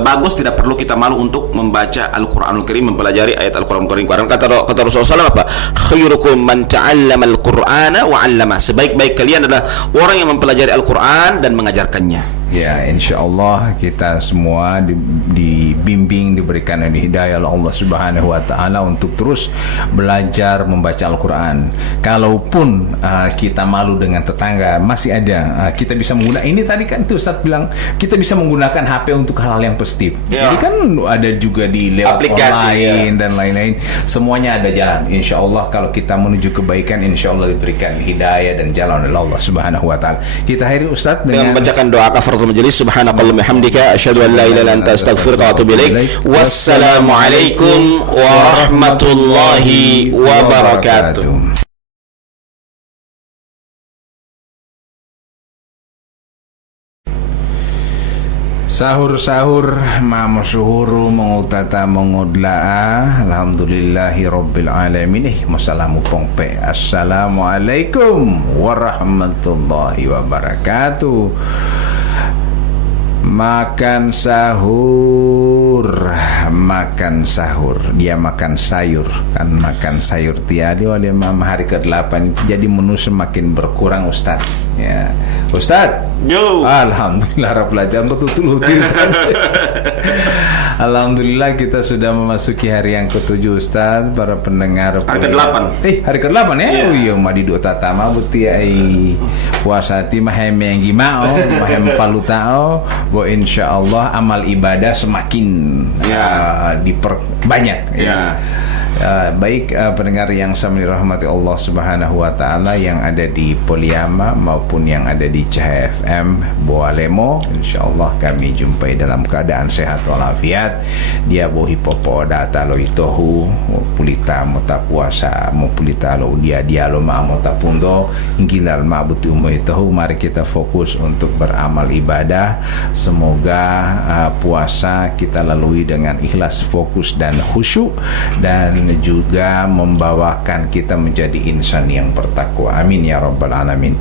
bagus, tidak perlu kita malu untuk membaca Al-Quranul Karim, mempelajari ayat Al-Quranul Karim. Karena kata Rasulullah SAW apa? Khairukum man ta'allama Al-Qur'ana wa 'allama. Sebaik-baik kalian adalah orang yang mempelajari Al-Quran dan mengajarkannya. Ya, insya Allah kita semua dibimbing, diberikan hidayah oleh Allah Subhanahu Wa Taala untuk terus belajar membaca Al-Quran. Kalaupun kita malu dengan tetangga, masih ada kita bisa menggunakan ini. Tadi kan tuh Ustaz bilang kita bisa menggunakan HP untuk hal-hal yang positif. Jadi kan ada juga di lewat aplikasi online dan lain-lain. Semuanya ada jalan. Insya Allah kalau kita menuju kebaikan, insya Allah diberikan hidayah dan jalan oleh Allah Subhanahu Wa Taala. Kita akhiri Ustaz dengan membacakan doa kafaratul majelis. Subhanakallahumma bihamdika asyhadu an la ilaha illa anta astaghfiruka wa atubu ilaik. Wassalamu alaikum warahmatullahi wabarakatuh. Sahur-sahur mamusuhuru mengutata mengudla'a alhamdulillahi rabbil alamin. Masalamu pongpe. Assalamualaikum warahmatullahi wabarakatuh. Makan sahur. Dia makan sayur. Kan makan sayur tiada oleh mama hari ke-8. Jadi menu semakin berkurang Ustaz. Ya. Ustaz. Yo. Alhamdulillah rabbil alamin. Betul-betul. Alhamdulillah kita sudah memasuki hari yang ke-7 Ustaz. Para pendengar hari ke-8. Hari ke-8 ya? Oh iya, madi do tatama buti ai puasa ti mahem yang gimao, mahem palutao. Bo insyaallah amal ibadah semakin diperbanyak. Baik pendengar yang sama dirahmati Allah Subhanahu Wa Taala, yang ada di Poliama maupun yang ada di Cahaya FM Boalemo, insyaallah kami jumpai dalam keadaan sehat walafiat. Dia bohi popo data lo itohu pulita mota puasa mo pulita lo dia lo ma mota pundo ingkilal ma buti umo itohu. Mari kita fokus untuk beramal ibadah. Semoga puasa kita lalui dengan ikhlas, fokus dan khusyuk, dan juga membawakan kita menjadi insan yang bertakwa. Amin ya rabbal alamin.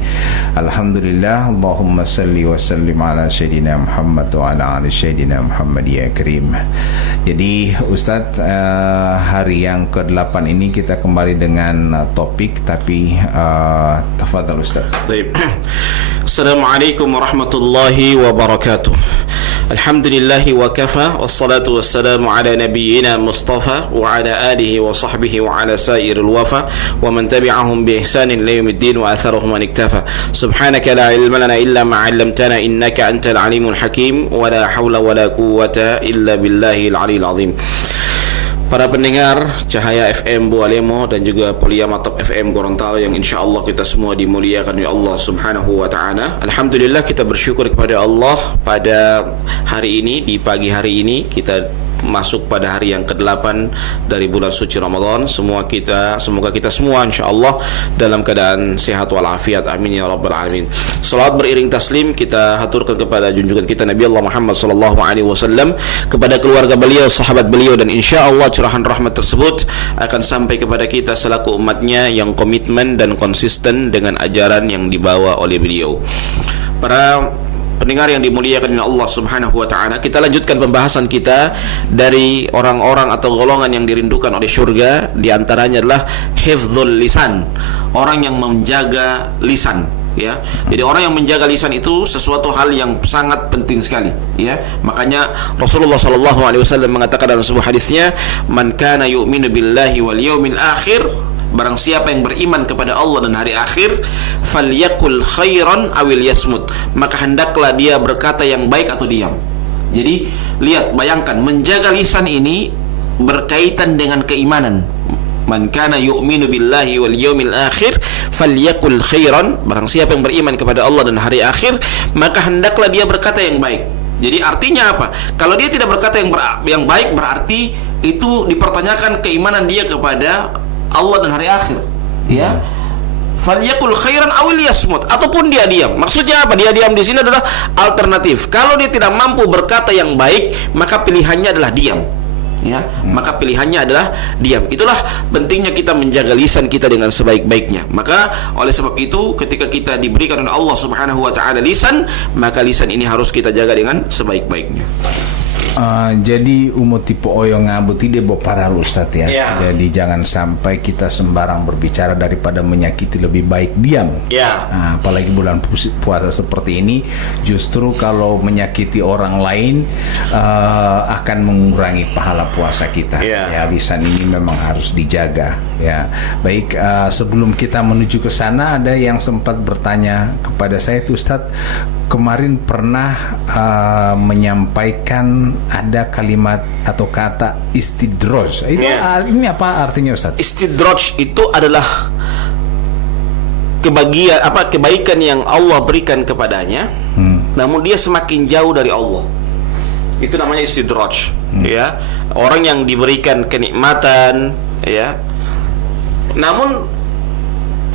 Alhamdulillah. Allahumma salli wa sallim ala sayyidina Muhammad wa ala ali sayyidina Muhammad ya karim. Jadi Ustadz, hari yang ke-8 ini kita kembali dengan topik, tapi tafadhal Ustadz. Baik. Assalamualaikum warahmatullahi wabarakatuh. Alhamdulillahi wa kafa, wassalatu wassalamu ala nabiyyina Mustafa wa ala alihi wa sahbihi wa ala sairil wafa wa man tabi'ahum bi ihsanin ila yaumiddin wa atharuhum man iktafa. Subhanaka la ilma lana illa ma 'allamtana innaka antal alimul hakim wa la haula wa la quwwata illa billahil aliyil azim. Para pendengar Cahaya FM Boalemo dan juga Poliama Top FM Gorontalo yang insya Allah kita semua dimuliakan oleh Allah Subhanahu Wa Taala. Alhamdulillah kita bersyukur kepada Allah pada hari ini, di pagi hari ini kita masuk pada hari yang ke-8 dari bulan suci Ramadan. Semoga kita semua insyaallah dalam keadaan sehat walafiat, amin ya rabbal alamin. Salawat beriring taslim kita haturkan kepada junjungan kita Nabi Allah Muhammad sallallahu alaihi wasallam, kepada keluarga beliau, sahabat beliau, dan insyaallah curahan rahmat tersebut akan sampai kepada kita selaku umatnya yang komitmen dan konsisten dengan ajaran yang dibawa oleh beliau. Para pendengar yang dimuliakan oleh Allah Subhanahu wa taala, kita lanjutkan pembahasan kita dari orang-orang atau golongan yang dirindukan oleh surga. Di antaranya adalah hifdzul lisan, orang yang menjaga lisan, ya. Jadi orang yang menjaga lisan itu sesuatu hal yang sangat penting sekali, ya. Makanya Rasulullah sallallahu alaihi wasallam mengatakan dalam sebuah hadisnya, "Man kana yu'minu billahi wal yawmil akhir", barang siapa yang beriman kepada Allah dan hari akhir, falyakul khairan awil yasmut, maka hendaklah dia berkata yang baik atau diam. Jadi lihat, bayangkan, menjaga lisan ini berkaitan dengan keimanan. Man kana yu'minu billahi wal yawmil akhir falyakul khairan, barang siapa yang beriman kepada Allah dan hari akhir, maka hendaklah dia berkata yang baik. Jadi artinya apa? Kalau dia tidak berkata yang baik, berarti itu dipertanyakan keimanan dia kepada Allah dan hari akhir, ya. Falyakul khairan awil yasmut, ataupun dia diam. Maksudnya apa? Dia diam di sini adalah alternatif. Kalau dia tidak mampu berkata yang baik, maka pilihannya adalah diam, ya. Maka pilihannya adalah diam. Itulah pentingnya kita menjaga lisan kita dengan sebaik-baiknya. Maka oleh sebab itu, ketika kita diberikan oleh Allah Subhanahu wa taala lisan, maka lisan ini harus kita jaga dengan sebaik-baiknya. Jadi umur tipe oyong ngabu tidak para Ustaz, ya. Ya. Jadi jangan sampai kita sembarang berbicara daripada menyakiti, lebih baik diam. Ya. Apalagi bulan puasa seperti ini, justru kalau menyakiti orang lain akan mengurangi pahala puasa kita. Ya. Ya, lisan ini memang harus dijaga. Ya, baik. Sebelum kita menuju ke sana, ada yang sempat bertanya kepada saya, tuh Ustaz, kemarin pernah menyampaikan ada kalimat atau kata istidraj. Itu ini apa artinya, Ustaz? Istidraj itu adalah kebaikan yang Allah berikan kepadanya, namun dia semakin jauh dari Allah. Itu namanya istidraj, ya. Orang yang diberikan kenikmatan, ya. Namun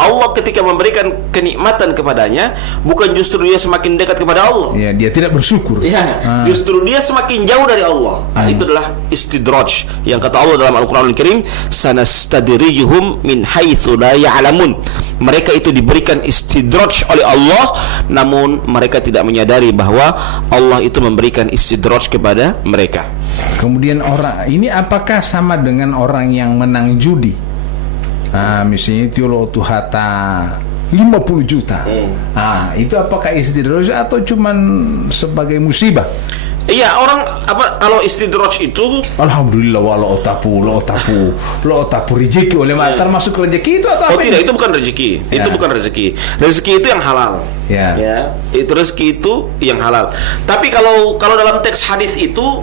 Allah ketika memberikan kenikmatan kepadanya, bukan justru dia semakin dekat kepada Allah. Ya, dia tidak bersyukur. Ya, justru dia semakin jauh dari Allah. Itu adalah istidraj. Yang kata Allah dalam Al-Qur'anul Karim, sanastadrijuhum min haitsu la ya'lamun. Mereka itu diberikan istidraj oleh Allah, namun mereka tidak menyadari bahwa Allah itu memberikan istidraj kepada mereka. Kemudian orang ini apakah sama dengan orang yang menang judi? Misalnya itu lo tuh hata 50 juta. Itu apakah istidraj atau cuman sebagai musibah? Iya, orang kalau istidraj itu, alhamdulillah, lo otapu rezeki oleh termasuk rezeki itu atau apa? Oh tidak, itu bukan rezeki. Ya. Itu bukan rezeki. Rezeki itu yang halal. Ya. Itu rezeki itu yang halal. Tapi kalau dalam teks hadis itu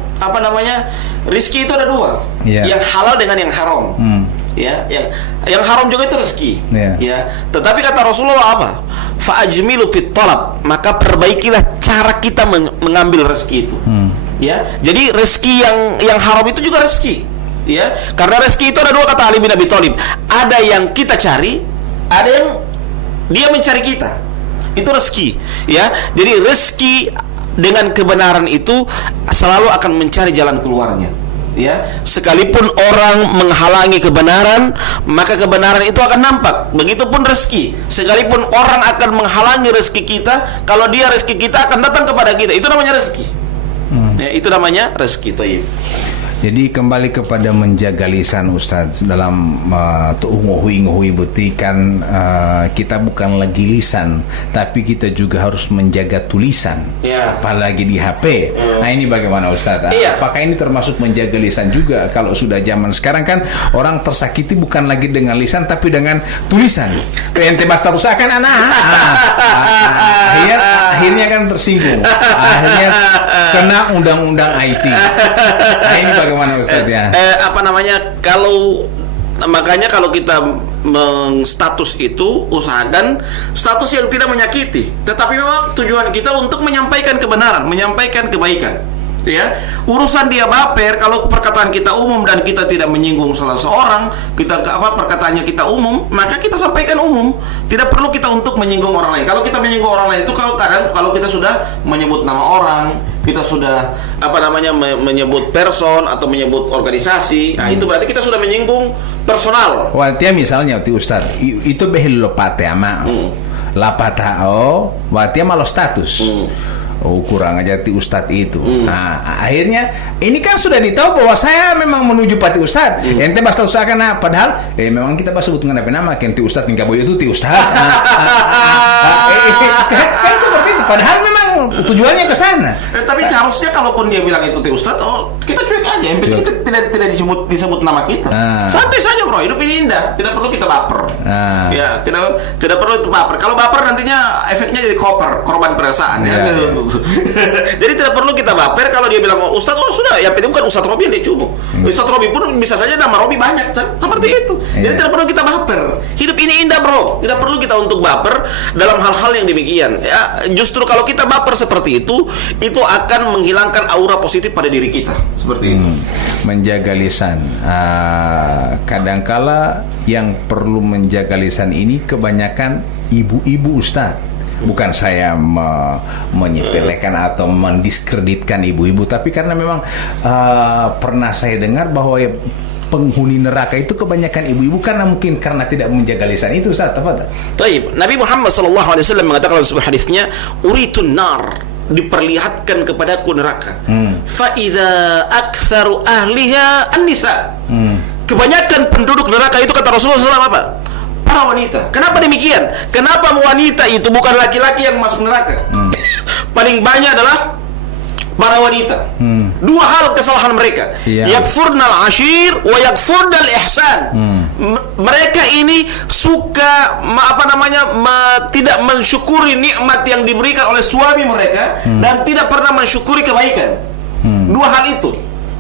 rezeki itu ada dua. Ya. Yang halal dengan yang haram. Ya, yang haram juga itu rezeki. Ya. Tetapi kata Rasulullah apa? Fa'ajmilu fit talab, maka perbaikilah cara kita mengambil rezeki itu. Ya. Jadi rezeki yang haram itu juga rezeki. Ya. Karena rezeki itu ada dua, kata Ali bin Abi Thalib. Ada yang kita cari, ada yang dia mencari kita. Itu rezeki, ya. Jadi rezeki dengan kebenaran itu selalu akan mencari jalan keluarnya. Ya, sekalipun orang menghalangi kebenaran, maka kebenaran itu akan nampak. Begitupun rezeki, sekalipun orang akan menghalangi rezeki kita, kalau dia rezeki kita akan datang kepada kita. Itu namanya rezeki. Ya, itu namanya rezeki. Thayyib. Jadi kembali kepada menjaga lisan, Ustaz, dalam tu'unguhui buktikan kita bukan lagi lisan, tapi kita juga harus menjaga tulisan, apalagi di HP. Nah ini bagaimana, Ustaz? Apakah ini termasuk menjaga lisan juga? Kalau sudah zaman sekarang kan orang tersakiti bukan lagi dengan lisan, tapi dengan tulisan. Ente status akan akhirnya kan tersinggung, akhirnya kena undang-undang IT. Nah ini bagaimana, Ustaz, ya? Makanya kalau kita mengstatus itu, usahakan status yang tidak menyakiti, tetapi memang tujuan kita untuk menyampaikan kebenaran, menyampaikan kebaikan. Ya, urusan dia baper kalau perkataan kita umum dan kita tidak menyinggung salah seorang, kita perkataannya kita umum, maka kita sampaikan umum. Tidak perlu kita untuk menyinggung orang lain. Kalau kita menyinggung orang lain itu kalau kita sudah menyebut nama orang, kita sudah menyebut person atau menyebut organisasi, nah itu berarti kita sudah menyinggung personal. Watia misalnya ti Ustaz, itu behel lo pate ama. Lapata watia malo status. Kurang aja ti Ustadz itu. Nah, akhirnya ini kan sudah ditahu bahwa saya memang menuju pati Ustadz. Ente basta usahakan padahal memang kita bahas sebut dengan nama kan ti Ustadz tinggal boyo itu ti Ustadz. Kan seperti itu. Padahal memang tujuannya ke sana. Tapi harusnya kalaupun dia bilang itu ti Ustadz, kita cuek aja. Yang penting tidak disebut nama kita. Santai saja bro, hidup ini indah. Tidak perlu kita baper. Ya, tidak perlu itu baper. Kalau baper nantinya efeknya jadi korban perasaan. Ya. Jadi tidak perlu kita baper kalau dia bilang Ustadz, sudah, yang penting bukan Ustadz Robi yang dia cubuk. Ustadz Robi pun bisa saja nama Robi banyak kan? Seperti itu. Jadi tidak perlu kita baper. Hidup ini indah bro. Tidak perlu kita untuk baper dalam hal-hal yang demikian. Ya, justru kalau kita baper seperti itu akan menghilangkan aura positif pada diri kita. Seperti itu. Menjaga lisan. Kadangkala yang perlu menjaga lisan ini kebanyakan ibu-ibu Ustadz. Bukan saya menyepelekan atau mendiskreditkan ibu-ibu, tapi karena memang pernah saya dengar bahwa penghuni neraka itu kebanyakan ibu-ibu karena tidak menjaga lisan itu. Ustaz, tepat? Baik, Nabi Muhammad SAW mengatakan dalam sebuah hadisnya, uritun nar, diperlihatkan kepadaku neraka. Fa idza aktsaru ahliha an-nisa. Kebanyakan penduduk neraka itu kata Rasulullah SAW apa? Para wanita. Kenapa demikian? Kenapa wanita itu bukan laki-laki yang masuk neraka? Paling banyak adalah para wanita. Dua hal kesalahan mereka. Yakfurnal ashir wa yakfurnal ihsan. Mereka ini suka tidak mensyukuri nikmat yang diberikan oleh suami mereka dan tidak pernah mensyukuri kebaikan. Dua hal itu,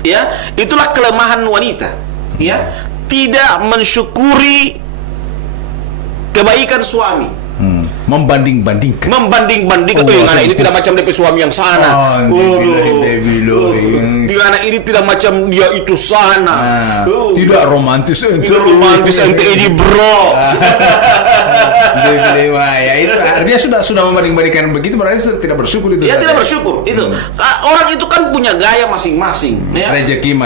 ya, itulah kelemahan wanita. Ya, tidak mensyukuri kebaikan suami. Membanding-bandingkan. Ini tidak macam DP suami yang sana. Anak ini tidak macam dia itu sana. Tidak romantis ente ini bro. Ya itu artinya sudah membanding-bandingkan begitu berarti tidak bersyukur itu. Ya tidak bersyukur itu. Orang itu kan punya gaya masing-masing. Ya? Rezeki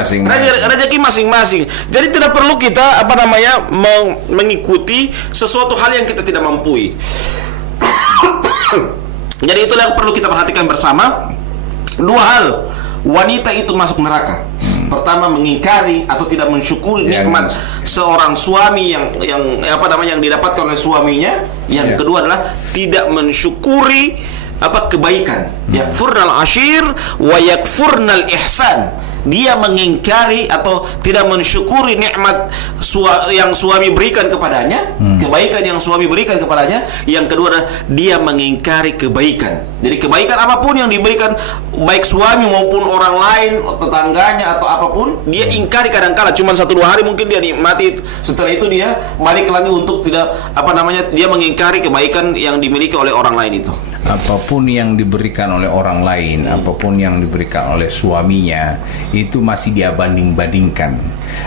masing-masing. Jadi tidak perlu kita mengikuti sesuatu hal yang kita tidak mampu. Jadi itulah yang perlu kita perhatikan bersama. Dua hal wanita itu masuk neraka. Pertama, mengingkari atau tidak mensyukuri nikmat seorang suami yang didapatkan oleh suaminya. Yang kedua adalah tidak mensyukuri kebaikan. Yakfurnal ashir wa yakfurnal ihsan. Dia mengingkari atau tidak mensyukuri nikmat yang suami berikan kepadanya, kebaikan yang suami berikan kepadanya. Yang kedua adalah dia mengingkari kebaikan. Jadi kebaikan apapun yang diberikan baik suami maupun orang lain, tetangganya atau apapun, dia ingkari kadang-kala. Cuma 1-2 hari mungkin dia nikmati, setelah itu dia balik lagi untuk tidak dia mengingkari kebaikan yang dimiliki oleh orang lain itu. Apapun yang diberikan oleh orang lain, apapun yang diberikan oleh suaminya, itu masih dia banding-bandingkan.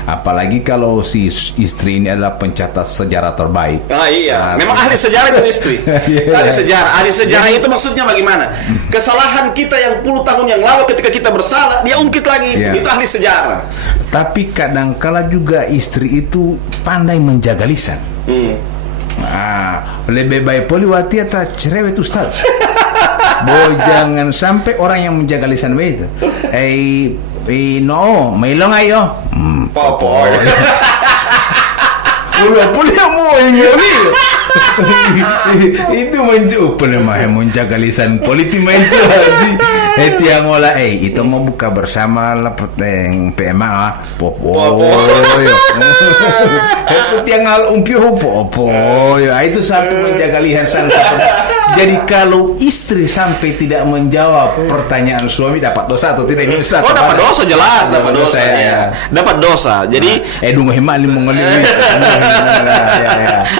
Apalagi kalau si istri ini adalah pencatat sejarah terbaik. Iya, memang ahli sejarah itu istri. Ahli sejarah itu maksudnya bagaimana? Kesalahan kita yang puluh tahun yang lalu ketika kita bersalah, dia ungkit lagi. Itu ahli sejarah. Tapi kadang-kala juga istri itu pandai menjaga lisan. Lebih baik poliwati atau cerewet Ustaz. Jangan sampai orang yang menjaga lisan itu. Mailong ayo. Popo. Punya mau ini. Itu menjaga lisan politik itu. Itu yang olah itu mau buka bersama lepeteng PMA popo. Itu yang hal umpio popo. Itu satu menjaga lisan. Jadi kalau istri sampai tidak menjawab pertanyaan suami, dapat dosa atau tidak ini Ustaz? Dapat dosa jelas, dapat dosa. Dapat dosa. Jadi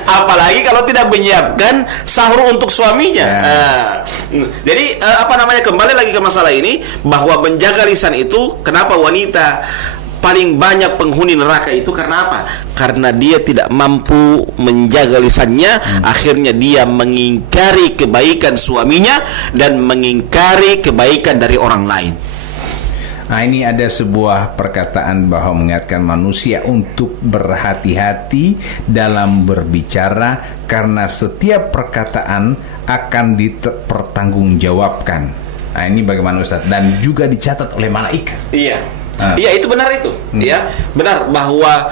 apalagi kalau tidak menyiapkan sahur untuk suaminya. Jadi kembali lagi ke masalah ini bahwa menjaga lisan itu, kenapa wanita paling banyak penghuni neraka itu karena apa? Karena dia tidak mampu menjaga lisannya, akhirnya dia mengingkari kebaikan suaminya dan mengingkari kebaikan dari orang lain. Nah, ini ada sebuah perkataan bahwa mengingatkan manusia untuk berhati-hati dalam berbicara karena setiap perkataan akan dipertanggungjawabkan. Nah, ini bagaimana Ustaz? Dan juga dicatat oleh malaikat. Iya. Iya, itu benar itu. Ya, benar bahwa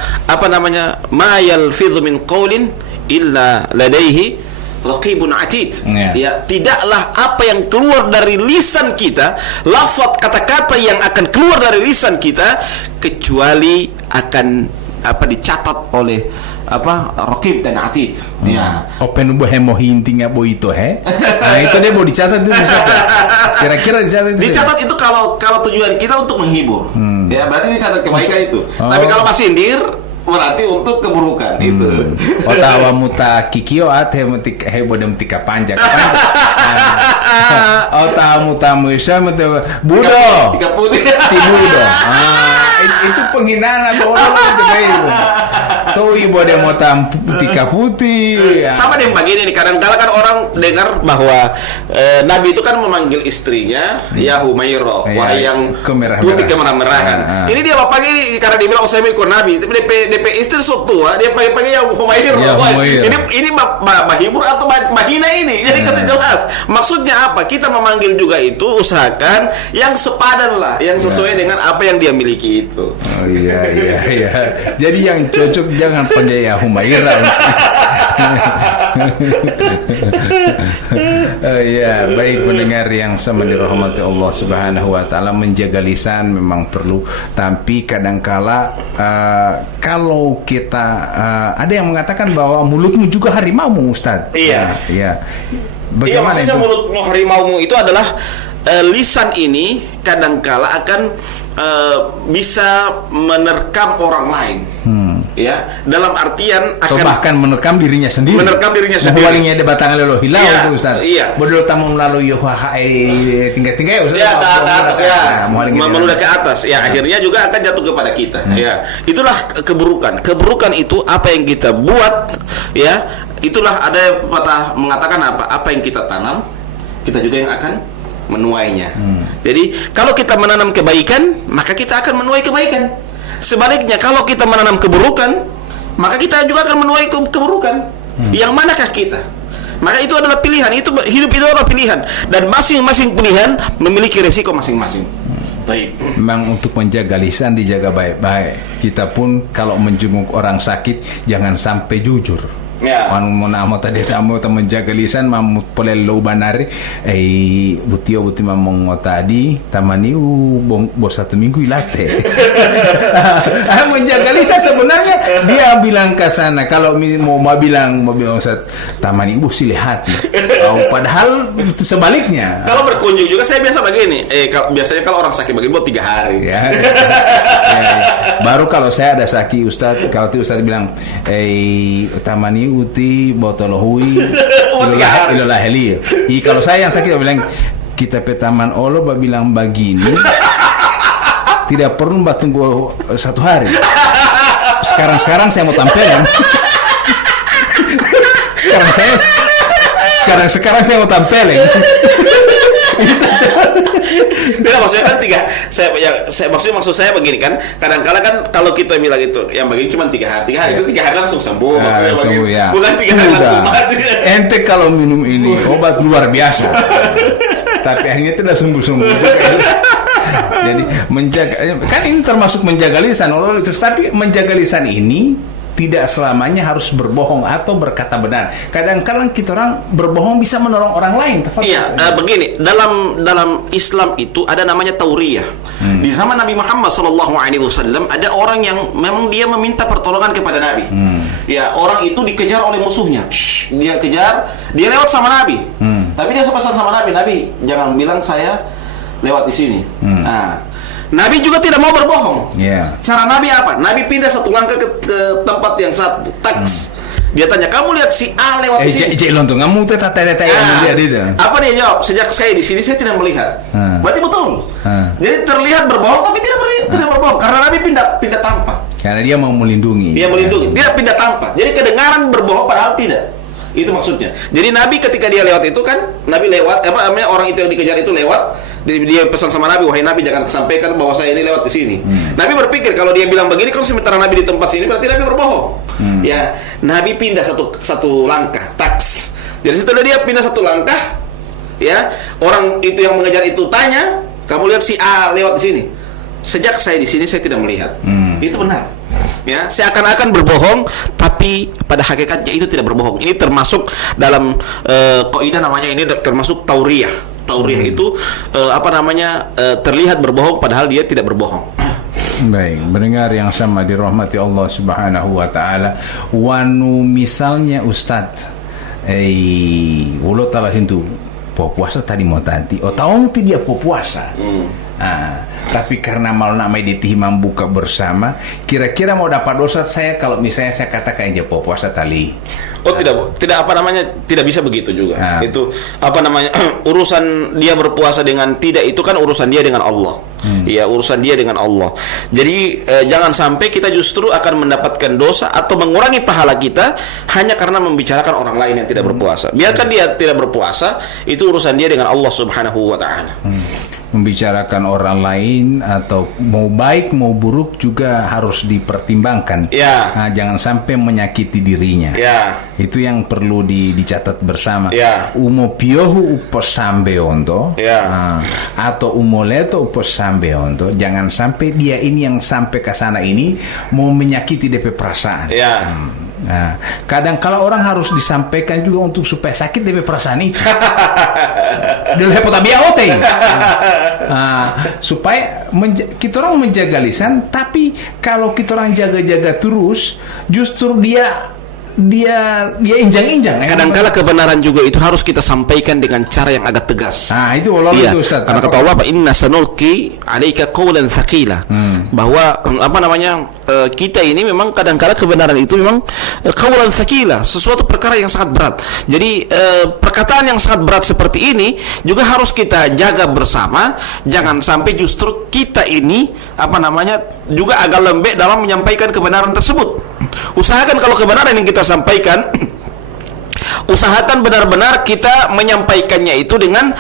ma yalfidhu min qaulin illa ladaihi raqibun atid. Ya, tidaklah apa yang keluar dari lisan kita, lafaz kata-kata yang akan keluar dari lisan kita kecuali akan dicatat oleh raqib dan atid. Ya. Open bo hemo hinting abo itu Nah, itu dia mau dicatat itu bisa. Kira-kira dicatat itu. Dicatat itu kalau tujuan kita untuk menghibur. Ya, berarti dicatat kebaikan itu. Tapi kalau pas sindir berarti untuk keburukan itu. Otawa muta kikio ate mutik bodem tika panjang. Otawa muta muisa muta budo. Tika putih. Budo. Itu penghinaan atau orang itu kayak tuh ibu ada mau tika putih. Sama dengan begini nih, kadang-kadang kan orang dengar bahwa Nabi itu kan memanggil istrinya ya Humairah, wahai yang putih kemerah-merahan. Ini dia bapaknya ini karena dia bilang saya ikut Nabi, tapi DP istri so tua, dia panggil yang Humairah. Ini mahibur atau mahina ini? Jadi kasih jelas. Maksudnya apa? Kita memanggil juga itu usahakan yang sepadan lah, yang sesuai dengan apa yang dia miliki itu. Oh iya. Jadi yang cocok jangan panggil ya Humairah. Ya, baik pendengar yang sama dirahmati Allah Subhanahu wa taala, menjaga lisan memang perlu, tapi kadangkala kalau kita ada yang mengatakan bahwa mulutmu juga harimaumu, Ustaz. Iya. Bagaimana maksudnya itu? mulutmu harimaumu itu adalah lisan ini kadangkala akan bisa menerkam orang lain. Ya, dalam artian akan bahkan menerkam dirinya sendiri. Walinya ada batangan lelo hilau itu Ustaz. Iya. Bodol tamu melalui tinggal-tinggal ya Ustaz. Ya, atas ya. Meludah ke atas. Ya, akhirnya juga akan jatuh kepada kita. Ya. Itulah keburukan. Keburukan itu apa yang kita buat, ya. Itulah ada pepatah mengatakan apa yang kita tanam, kita juga yang akan menuainya. Jadi, kalau kita menanam kebaikan, maka kita akan menuai kebaikan. Sebaliknya, kalau kita menanam keburukan, maka kita juga akan menuai keburukan. Yang manakah kita? Maka itu adalah pilihan. Hidup itu adalah pilihan, dan masing-masing pilihan memiliki resiko masing-masing. Baik. Memang untuk menjaga lisan dijaga baik-baik. Kita pun kalau menjenguk orang sakit jangan sampai jujur. Ya. Mau tadi tamu menjaga lisan mamut polel lo banari buti mamong tadi tamani bos 1 minggu ilate. Menjaga lisan sebenarnya dia bilang ke sana kalau mau bilang Ustaz tamani ibu silih hati. Padahal sebaliknya. Kalau berkunjung juga saya biasa begini. Biasanya kalau orang sakit begini buat 3 hari. Ya. Baru kalau saya ada sakit Ustaz, kalau Ustaz bilang tamani uti botol hui ilolah heli. Kalau saya yang sakit bilang kita petaman Allah bilang begini tidak perlu mbak tunggu 1 hari. Sekarang saya mau tampilkan. sekarang saya mau tampilkan. Tidak, maksudnya kan maksud saya begini kan, kadang-kadang kan kalau kita bilang itu yang begini cuma 3 hari, 3 hari itu 3 hari langsung sembuh, maksudnya sembuh, ya. Bukan 3 hari langsung mati. Ente kalau minum ini obat luar biasa, tapi akhirnya tidak sembuh. Jadi menjaga, kan ini termasuk menjaga lisan, tapi menjaga lisan ini tidak selamanya harus berbohong atau berkata benar. Kadang-kadang kita orang berbohong bisa menolong orang lain. Iya, begini, dalam Islam itu ada namanya tauriyah. Di zaman Nabi Muhammad SAW ada orang yang memang dia meminta pertolongan kepada Nabi. Ya, orang itu dikejar oleh musuhnya. Dia kejar, dia lewat sama Nabi. Tapi dia pesan sama Nabi, jangan bilang saya lewat di sini. Nah, Nabi juga tidak mau berbohong. Cara Nabi apa? Nabi pindah 1 langkah ke tempat yang satu. Dia tanya, kamu lihat si A lewat di sini? Cek lontong kamu tuh tata-tata yang lihat itu. Apa dia jawab? Sejak saya di sini saya tidak melihat. Berarti betul. Jadi terlihat berbohong tapi tidak berbohong karena Nabi pindah tampak. Karena dia mau melindungi. Dia melindungi, tidak pindah tampak. Jadi kedengaran berbohong padahal tidak. Itu maksudnya. Jadi Nabi ketika dia lewat itu kan, Nabi lewat, apa namanya, orang itu yang dikejar itu lewat, dia pesan sama Nabi, wahai Nabi jangan kesampaikan bahwa saya ini lewat di sini. Nabi berpikir kalau dia bilang begini, kalau sementara Nabi di tempat sini berarti Nabi berbohong. Ya, Nabi pindah satu langkah, taks. Jadi setelah dia pindah satu langkah, ya, orang itu yang mengejar itu tanya, kamu lihat si A lewat di sini? Sejak saya di sini saya tidak melihat. Itu benar. Ya, seakan-akan berbohong tapi pada hakikatnya itu tidak berbohong. Ini termasuk dalam kaidah namanya, ini termasuk tauriyah. Tauriyah itu terlihat berbohong padahal dia tidak berbohong. Baik, mendengar yang sama dirahmati Allah Subhanahu wa taala. Wanu misalnya Ustadz ulo talah hintu puasa tadi mau tadi. Tahu tu dia puasa. Tapi karena malu namai ditihimam buka bersama, kira-kira mau dapat dosa saya kalau misalnya saya katakan aja puasa tali. Tidak tidak bisa begitu juga. Itu urusan dia berpuasa dengan tidak, itu kan urusan dia dengan Allah. Ya, urusan dia dengan Allah. Jadi jangan sampai kita justru akan mendapatkan dosa atau mengurangi pahala kita hanya karena membicarakan orang lain yang tidak berpuasa. Biarkan dia tidak berpuasa, itu urusan dia dengan Allah Subhanahu wa taala. Membicarakan orang lain atau mau baik mau buruk juga harus dipertimbangkan. Ya. Jangan sampai menyakiti dirinya. Ya. Itu yang perlu dicatat bersama. Ya. Umo piohu upos sambe onto. Ya. Atau umo leto upos sambe onto. Jangan sampai dia ini yang sampai ke sana ini mau menyakiti DP perasaan. Ya. Kadang kalau orang harus disampaikan juga untuk supaya sakit DP perasaan itu. Dilihat ote. Supaya kita orang menjaga lisan, tapi kalau kita orang jaga-jaga terus, justru dia injang-injang. Kadang-kala kebenaran juga itu harus kita sampaikan dengan cara yang agak tegas. Itu itu Ustaz. Karena kata Allah, inna sanulqi 'alaika qawlan tsaqila. Bahwa kita ini memang kadang-kala kebenaran itu memang qawlan tsaqila, sesuatu perkara yang sangat berat. Jadi perkataan yang sangat berat seperti ini juga harus kita jaga bersama. Jangan sampai justru kita ini juga agak lembek dalam menyampaikan kebenaran tersebut. Usahakan kalau kebenaran yang kita sampaikan, usahakan benar-benar kita menyampaikannya itu dengan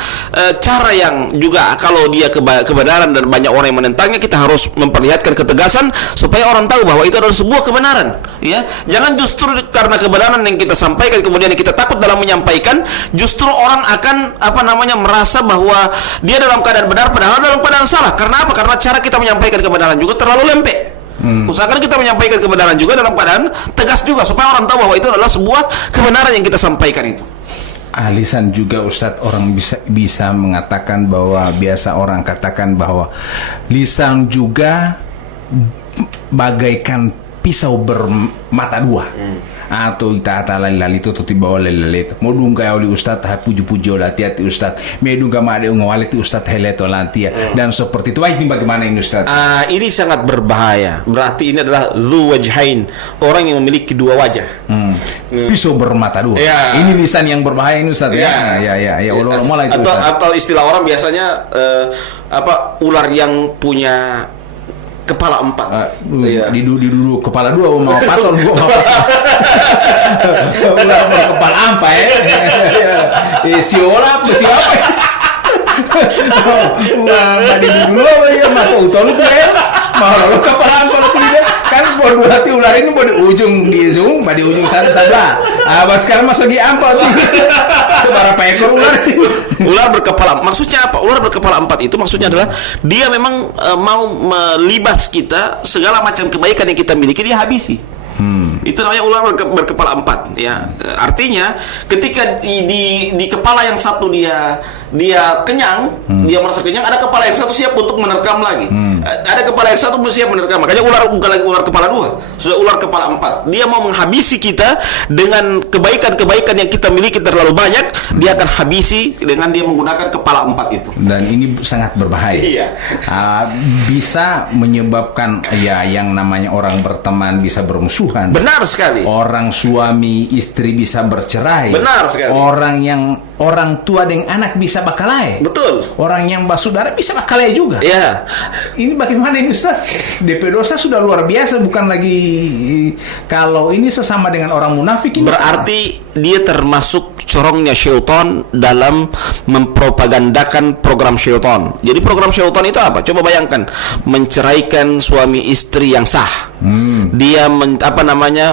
cara yang juga kalau dia kebenaran dan banyak orang yang menentangnya, kita harus memperlihatkan ketegasan supaya orang tahu bahwa itu adalah sebuah kebenaran. Ya, jangan justru karena kebenaran yang kita sampaikan kemudian kita takut dalam menyampaikan, justru orang akan merasa bahwa dia dalam keadaan benar padahal dalam keadaan salah. Karena apa? Karena cara kita menyampaikan kebenaran juga terlalu lembek. Usahakan kita menyampaikan kebenaran juga dalam keadaan tegas juga supaya orang tahu bahwa itu adalah sebuah kebenaran yang kita sampaikan itu. Lisan juga Ustadz, orang bisa mengatakan bahwa biasa orang katakan bahwa lisan juga bagaikan pisau bermata dua. Atau ita lali itu tuh tiba lelet. Mau dungga oli Ustadz puji-puji hati-hati Ustadz. Medungga made ngawaliti Ustadz heleto lantia. Dan seperti itu. Ini bagaimana ini Ustadz? Ini sangat berbahaya. Berarti ini adalah dzu wajhain, orang yang memiliki dua wajah. Pisau bermata dua. Ya. Ini lisan yang berbahaya ini Ustadz. Ya. Ular mulai itu Ustadz. Atau istilah orang biasanya ular yang punya kepala 4. Duduk kepala 2 mau patol ular kepala 4 si apa di dulu ya maka utol itu ya mau lo kepala 4 tidak kan berarti ular ini di ujung di zoom di ujung sana sekarang masuk di 4 seberapa ekor ular berkepala, maksudnya apa? Ular berkepala 4 itu maksudnya adalah dia memang mau melibas kita, segala macam kebaikan yang kita miliki dia habisi. Itu namanya ular berkepala 4 ya. Artinya ketika di kepala yang satu dia dia kenyang, dia merasa kenyang, ada kepala yang satu siap untuk menerkam lagi. Ada kepala yang satu siap menerkam. Makanya ular bukan lagi ular kepala 2, sudah ular kepala 4. Dia mau menghabisi kita dengan kebaikan-kebaikan yang kita miliki terlalu banyak, dia akan habisi dengan dia menggunakan kepala 4 itu. Dan ini sangat berbahaya. Iya. Bisa menyebabkan ya yang namanya orang berteman bisa bermusuhan. Benar sekali. Orang suami istri bisa bercerai. Benar sekali. Orang tua dengan anak bisa bakalae. Betul. Orang yang basudara bisa bakalae juga. Ya. Ini bagaimana ini Ustaz? DP dosa sudah luar biasa, bukan lagi kalau ini sesama dengan orang munafik ini. Berarti dia termasuk corongnya syaitan dalam mempropagandakan program syaitan. Jadi program syaitan itu apa? Coba bayangkan, menceraikan suami istri yang sah. Dia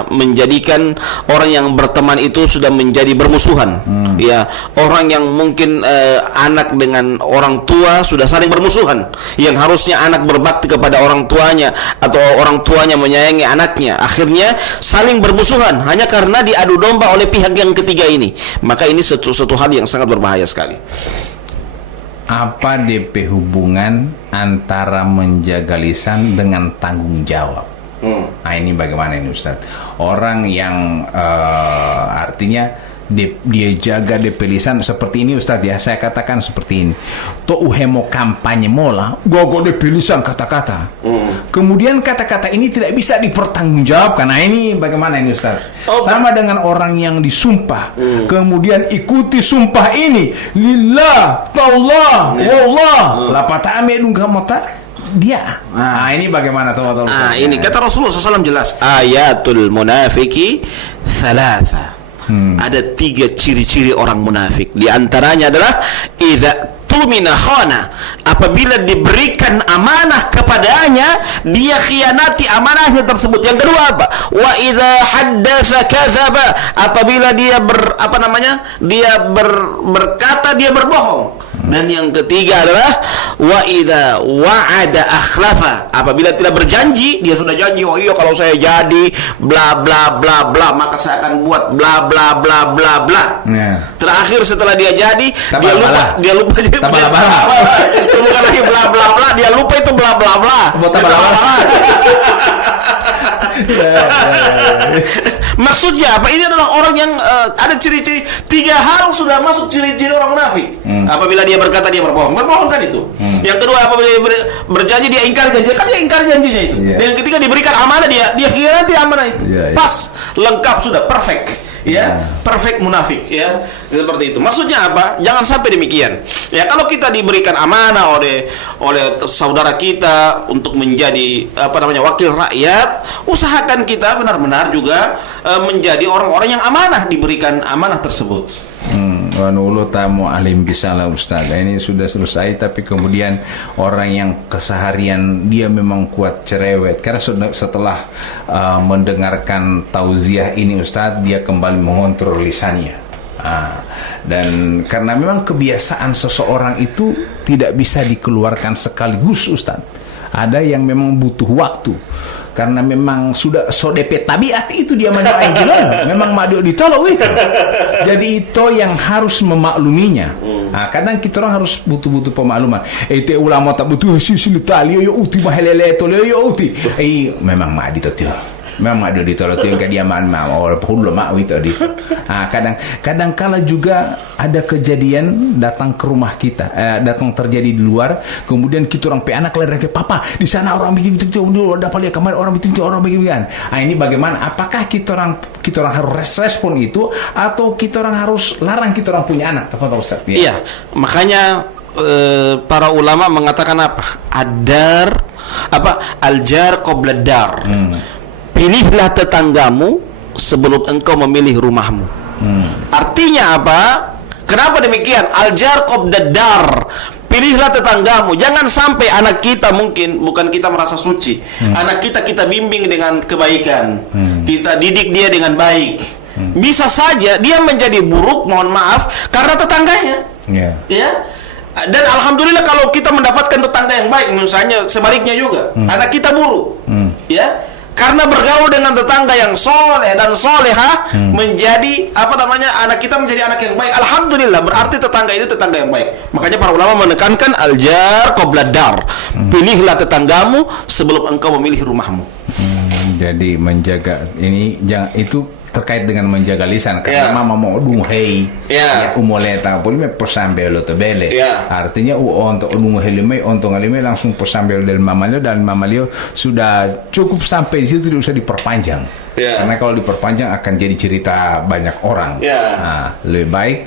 menjadikan orang yang berteman itu sudah menjadi bermusuhan. Ya, orang yang mungkin anak dengan orang tua sudah saling bermusuhan. Yang harusnya anak berbakti kepada orang tuanya atau orang tuanya menyayangi anaknya, akhirnya saling bermusuhan hanya karena diadu domba oleh pihak yang ketiga ini. Maka ini suatu hal yang sangat berbahaya sekali. Apa DP hubungan antara menjaga lisan dengan tanggung jawab? Nah, ini bagaimana ini Ustaz? Orang yang artinya dia jaga DP lisan seperti ini Ustaz ya. Saya katakan seperti ini. To uhemo kampanye mola, gogo DP lisan kata-kata. Kemudian kata-kata ini tidak bisa dipertanggungjawabkan. Nah, ini bagaimana ini Ustaz? Sama dengan orang yang disumpah. Kemudian ikuti sumpah ini. Lillah, ta'allah, wallah. Lapata ame dunga mota. Dia. Nah, ini bagaimana teman-teman? Ini kata Rasulullah SAW jelas. Ayatul munafiki thalatha. Ada 3 ciri-ciri orang munafik. Di antaranya adalah idza tumina khana. Apabila diberikan amanah kepadanya, dia khianati amanahnya tersebut. Yang kedua apa? Wa idza haddatsa kadzaba. Apabila dia berkata dia berbohong. Dan yang ketiga adalah wa idza wa'ada akhlafa. Apabila tidak berjanji, dia sudah janji, oh iya kalau saya jadi bla bla bla bla maka saya akan buat bla bla bla bla bla. Terakhir setelah dia jadi, dia lupa bukan lagi bla bla bla, dia lupa itu bla bla bla. Maksudnya apa? Ini adalah orang yang ada ciri-ciri 3 hal sudah masuk ciri-ciri orang munafik. Apabila dia berkata dia berbohong kan itu. Yang kedua apabila dia berjanji dia ingkar janji, kan dia ingkar janjinya itu. Dan yang ketiga diberikan amanah dia khianati amanah itu. Pas, lengkap sudah, perfect. Perfect munafik ya. Seperti itu. Maksudnya apa? Jangan sampai demikian. Ya, kalau kita diberikan amanah oleh saudara kita untuk menjadi wakil rakyat, usahakan kita benar-benar juga menjadi orang-orang yang amanah, diberikan amanah tersebut. Ulu tamu alim bisalah Ustaz. Ini sudah selesai, tapi kemudian orang yang keseharian dia memang kuat cerewet. Karena setelah mendengarkan tauziah ini Ustaz, dia kembali mengontrol lisannya. Dan karena memang kebiasaan seseorang itu tidak bisa dikeluarkan sekaligus Ustaz. Ada yang memang butuh waktu. Karena memang sudah DP tabiat itu dia menyain jalan, memang madu ditolong itu. Jadi itu yang harus memakluminya. Kadang kita orang harus butuh pemakluman. Itu ulama tak butuh sisi tali yo uti mahelele tole yo uti. Memang madu itu. Memang ada di tolong yang kediaman orang puluh itu di. Kadang kala juga ada kejadian datang ke rumah kita, datang terjadi di luar, kemudian kita orang anak lari ke papa di sana orang bikin dapat lihat kamar orang bikin orang begini. Ini bagaimana? Apakah kita orang harus respon itu atau kita orang harus larang kita orang punya anak? Tafadhol Ustaz. Iya, makanya para ulama mengatakan apa? Aljar qabla dar. Pilihlah tetanggamu sebelum engkau memilih rumahmu. Artinya apa? Kenapa demikian? Aljar qabla dar. Pilihlah tetanggamu. Jangan sampai anak kita, mungkin bukan kita merasa suci, anak kita bimbing dengan kebaikan, kita didik dia dengan baik. Bisa saja dia menjadi buruk, mohon maaf, karena tetangganya. Ya. Dan alhamdulillah kalau kita mendapatkan tetangga yang baik, misalnya sebaliknya juga, anak kita buruk. Ya. Karena bergaul dengan tetangga yang soleh dan soleha menjadi anak kita menjadi anak yang baik. Alhamdulillah, berarti tetangga itu tetangga yang baik. Makanya para ulama menekankan al-jar qabla dar. Pilihlah tetanggamu sebelum engkau memilih rumahmu. Jadi menjaga ini jangan itu terkait dengan menjaga lisan karena mama mau dunghei ya umoleta pun me posambelo to bele artinya untuk dunghei me untuk ngalime langsung posambelo dari mamalio dan mamalio sudah cukup sampai di situ, tidak usah diperpanjang karena kalau diperpanjang akan jadi cerita banyak orang. Nah, lebih baik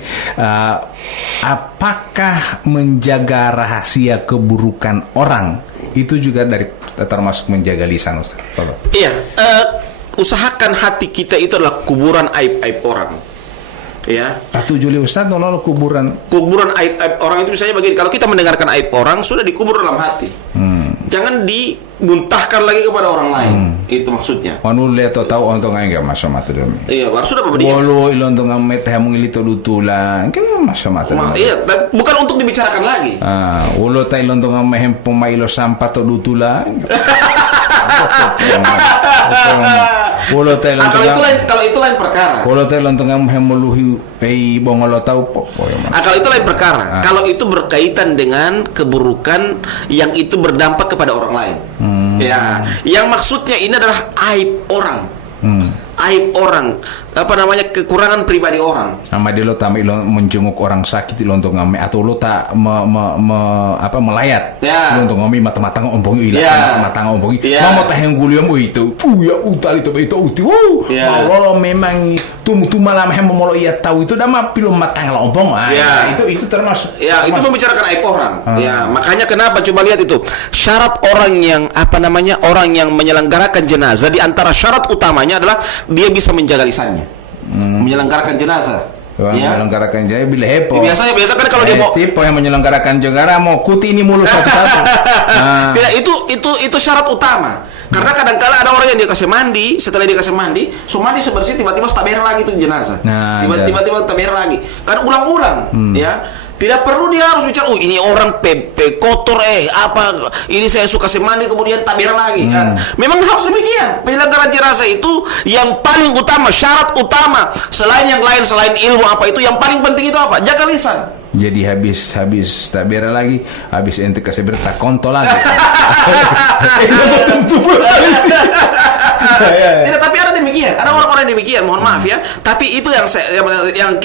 apakah menjaga rahasia keburukan orang itu juga termasuk menjaga lisan, Ustaz? Iya, usahakan hati kita itu adalah kuburan aib-aib orang. Ya. Patu Juli Ustaz, tolong kuburan aib-aib orang itu misalnya begini, kalau kita mendengarkan aib orang sudah dikubur dalam hati. Jangan dimuntahkan lagi kepada orang lain. Itu maksudnya. Anu lihat tahu untuk enggak masuk mata demi. Iya, baru sudah apa dia? Bolo ilon untuk ngamet mengilito dutula. Kan masuk mata. Iya, bukan untuk dibicarakan lagi. Ulo ta ilon untuk ngamehem pemailo sampah to dutula. Kalau itu lain perkara. Kalau itu lain tengah hemuluhi bongolo tahu po. Kalau itu lain perkara. Kalau itu berkaitan dengan keburukan yang itu berdampak kepada orang lain. Ya, yang maksudnya ini adalah aib orang. Aib orang, kekurangan pribadi orang. Sama dia lo tampil lo menjenguk orang sakit lo untuk ngame atau lo tak melayat lo untuk ngame mata-mata ngombongi mata ngombongi mau tah yang guliam itu ya utal itu lo memang tuh malam hem mau iya tahu itu dah mah film mata ngombong itu termasuk itu membicarakan aib orang. Ya, makanya kenapa coba lihat itu syarat orang yang orang yang menyelenggarakan jenazah, di antara syarat utamanya adalah dia bisa menjaga lisannya. Menyelenggarakan jenazah. Menyelenggarakan jenazah bila hepo. Biasa kan kalau dia mau tipe yang menyelenggarakan jenazah mau kuti ini mulu satu-satu. Tidak, itu syarat utama. Karena kadang-kala ada orang yang dia kasih mandi, setelah dia kasih mandi, sebersih tiba-tiba taber lagi itu jenazah. Tiba-tiba taber lagi. Kan ulang-ulang, ya. Tidak perlu dia harus bicara, ini orang kotor ini saya suka semandi kemudian taber lagi. Memang harus demikian. Penyelenggaraan jenazah itu yang paling utama, syarat utama. Selain yang lain, selain ilmu itu yang paling penting itu apa? Jaga lisan. Jadi habis taber lagi, habis ente kasih berita kontol lagi. Tidak, tapi ada demikian. Ada orang-orang demikian. Mohon maaf ya. Tapi itu yang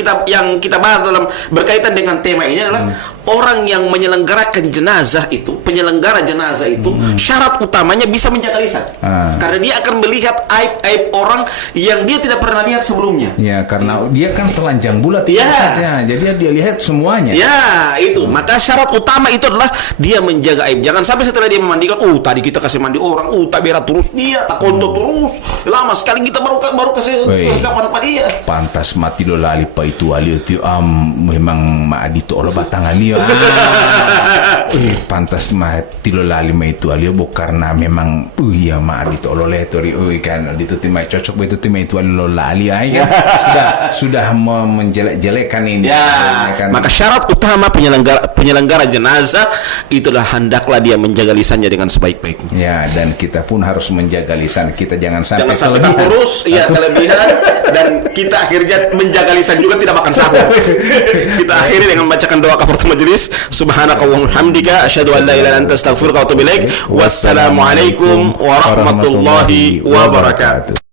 kita bahas dalam berkaitan dengan tema ini adalah orang yang menyelenggarakan jenazah itu, penyelenggara jenazah itu, syarat utamanya bisa menjaga lisan. Karena dia akan melihat aib-aib orang yang dia tidak pernah lihat sebelumnya. Ya, karena dia kan telanjang bulat jadi dia lihat semuanya. Ya, itu. Maka syarat utama itu adalah dia menjaga aib. Jangan sampai setelah dia memandikan, tadi kita kasih mandi orang, tak berat terus dia, tak kondo terus. Lama sekali kita baru kasih kapan dia. Pantas mati lo lali pa itu ali itu memang maadito lo batang ali. Pantas mati lo lali ma itu ali karena memang ya maadito lo letori kan itu timai cocok itu timai itu ali lo lali sudah menjelek-jelekan ini. Maka syarat utama penyelenggara jenazah itulah hendaklah dia menjaga lisannya dengan sebaik-baiknya. Ya, dan kita pun harus menjaga lisan kita, jangan sampai terus kelebihan dan kita akhirnya menjaga lisan juga tidak makan sahur. Kita akhiri dengan membacakan doa kafaratul majelis. Subhanakallahumma hamdika asyhadu an la ilaha illa anta astaghfiruka wa atubu ilaik. Wassalamualaikum warahmatullahi wabarakatuh.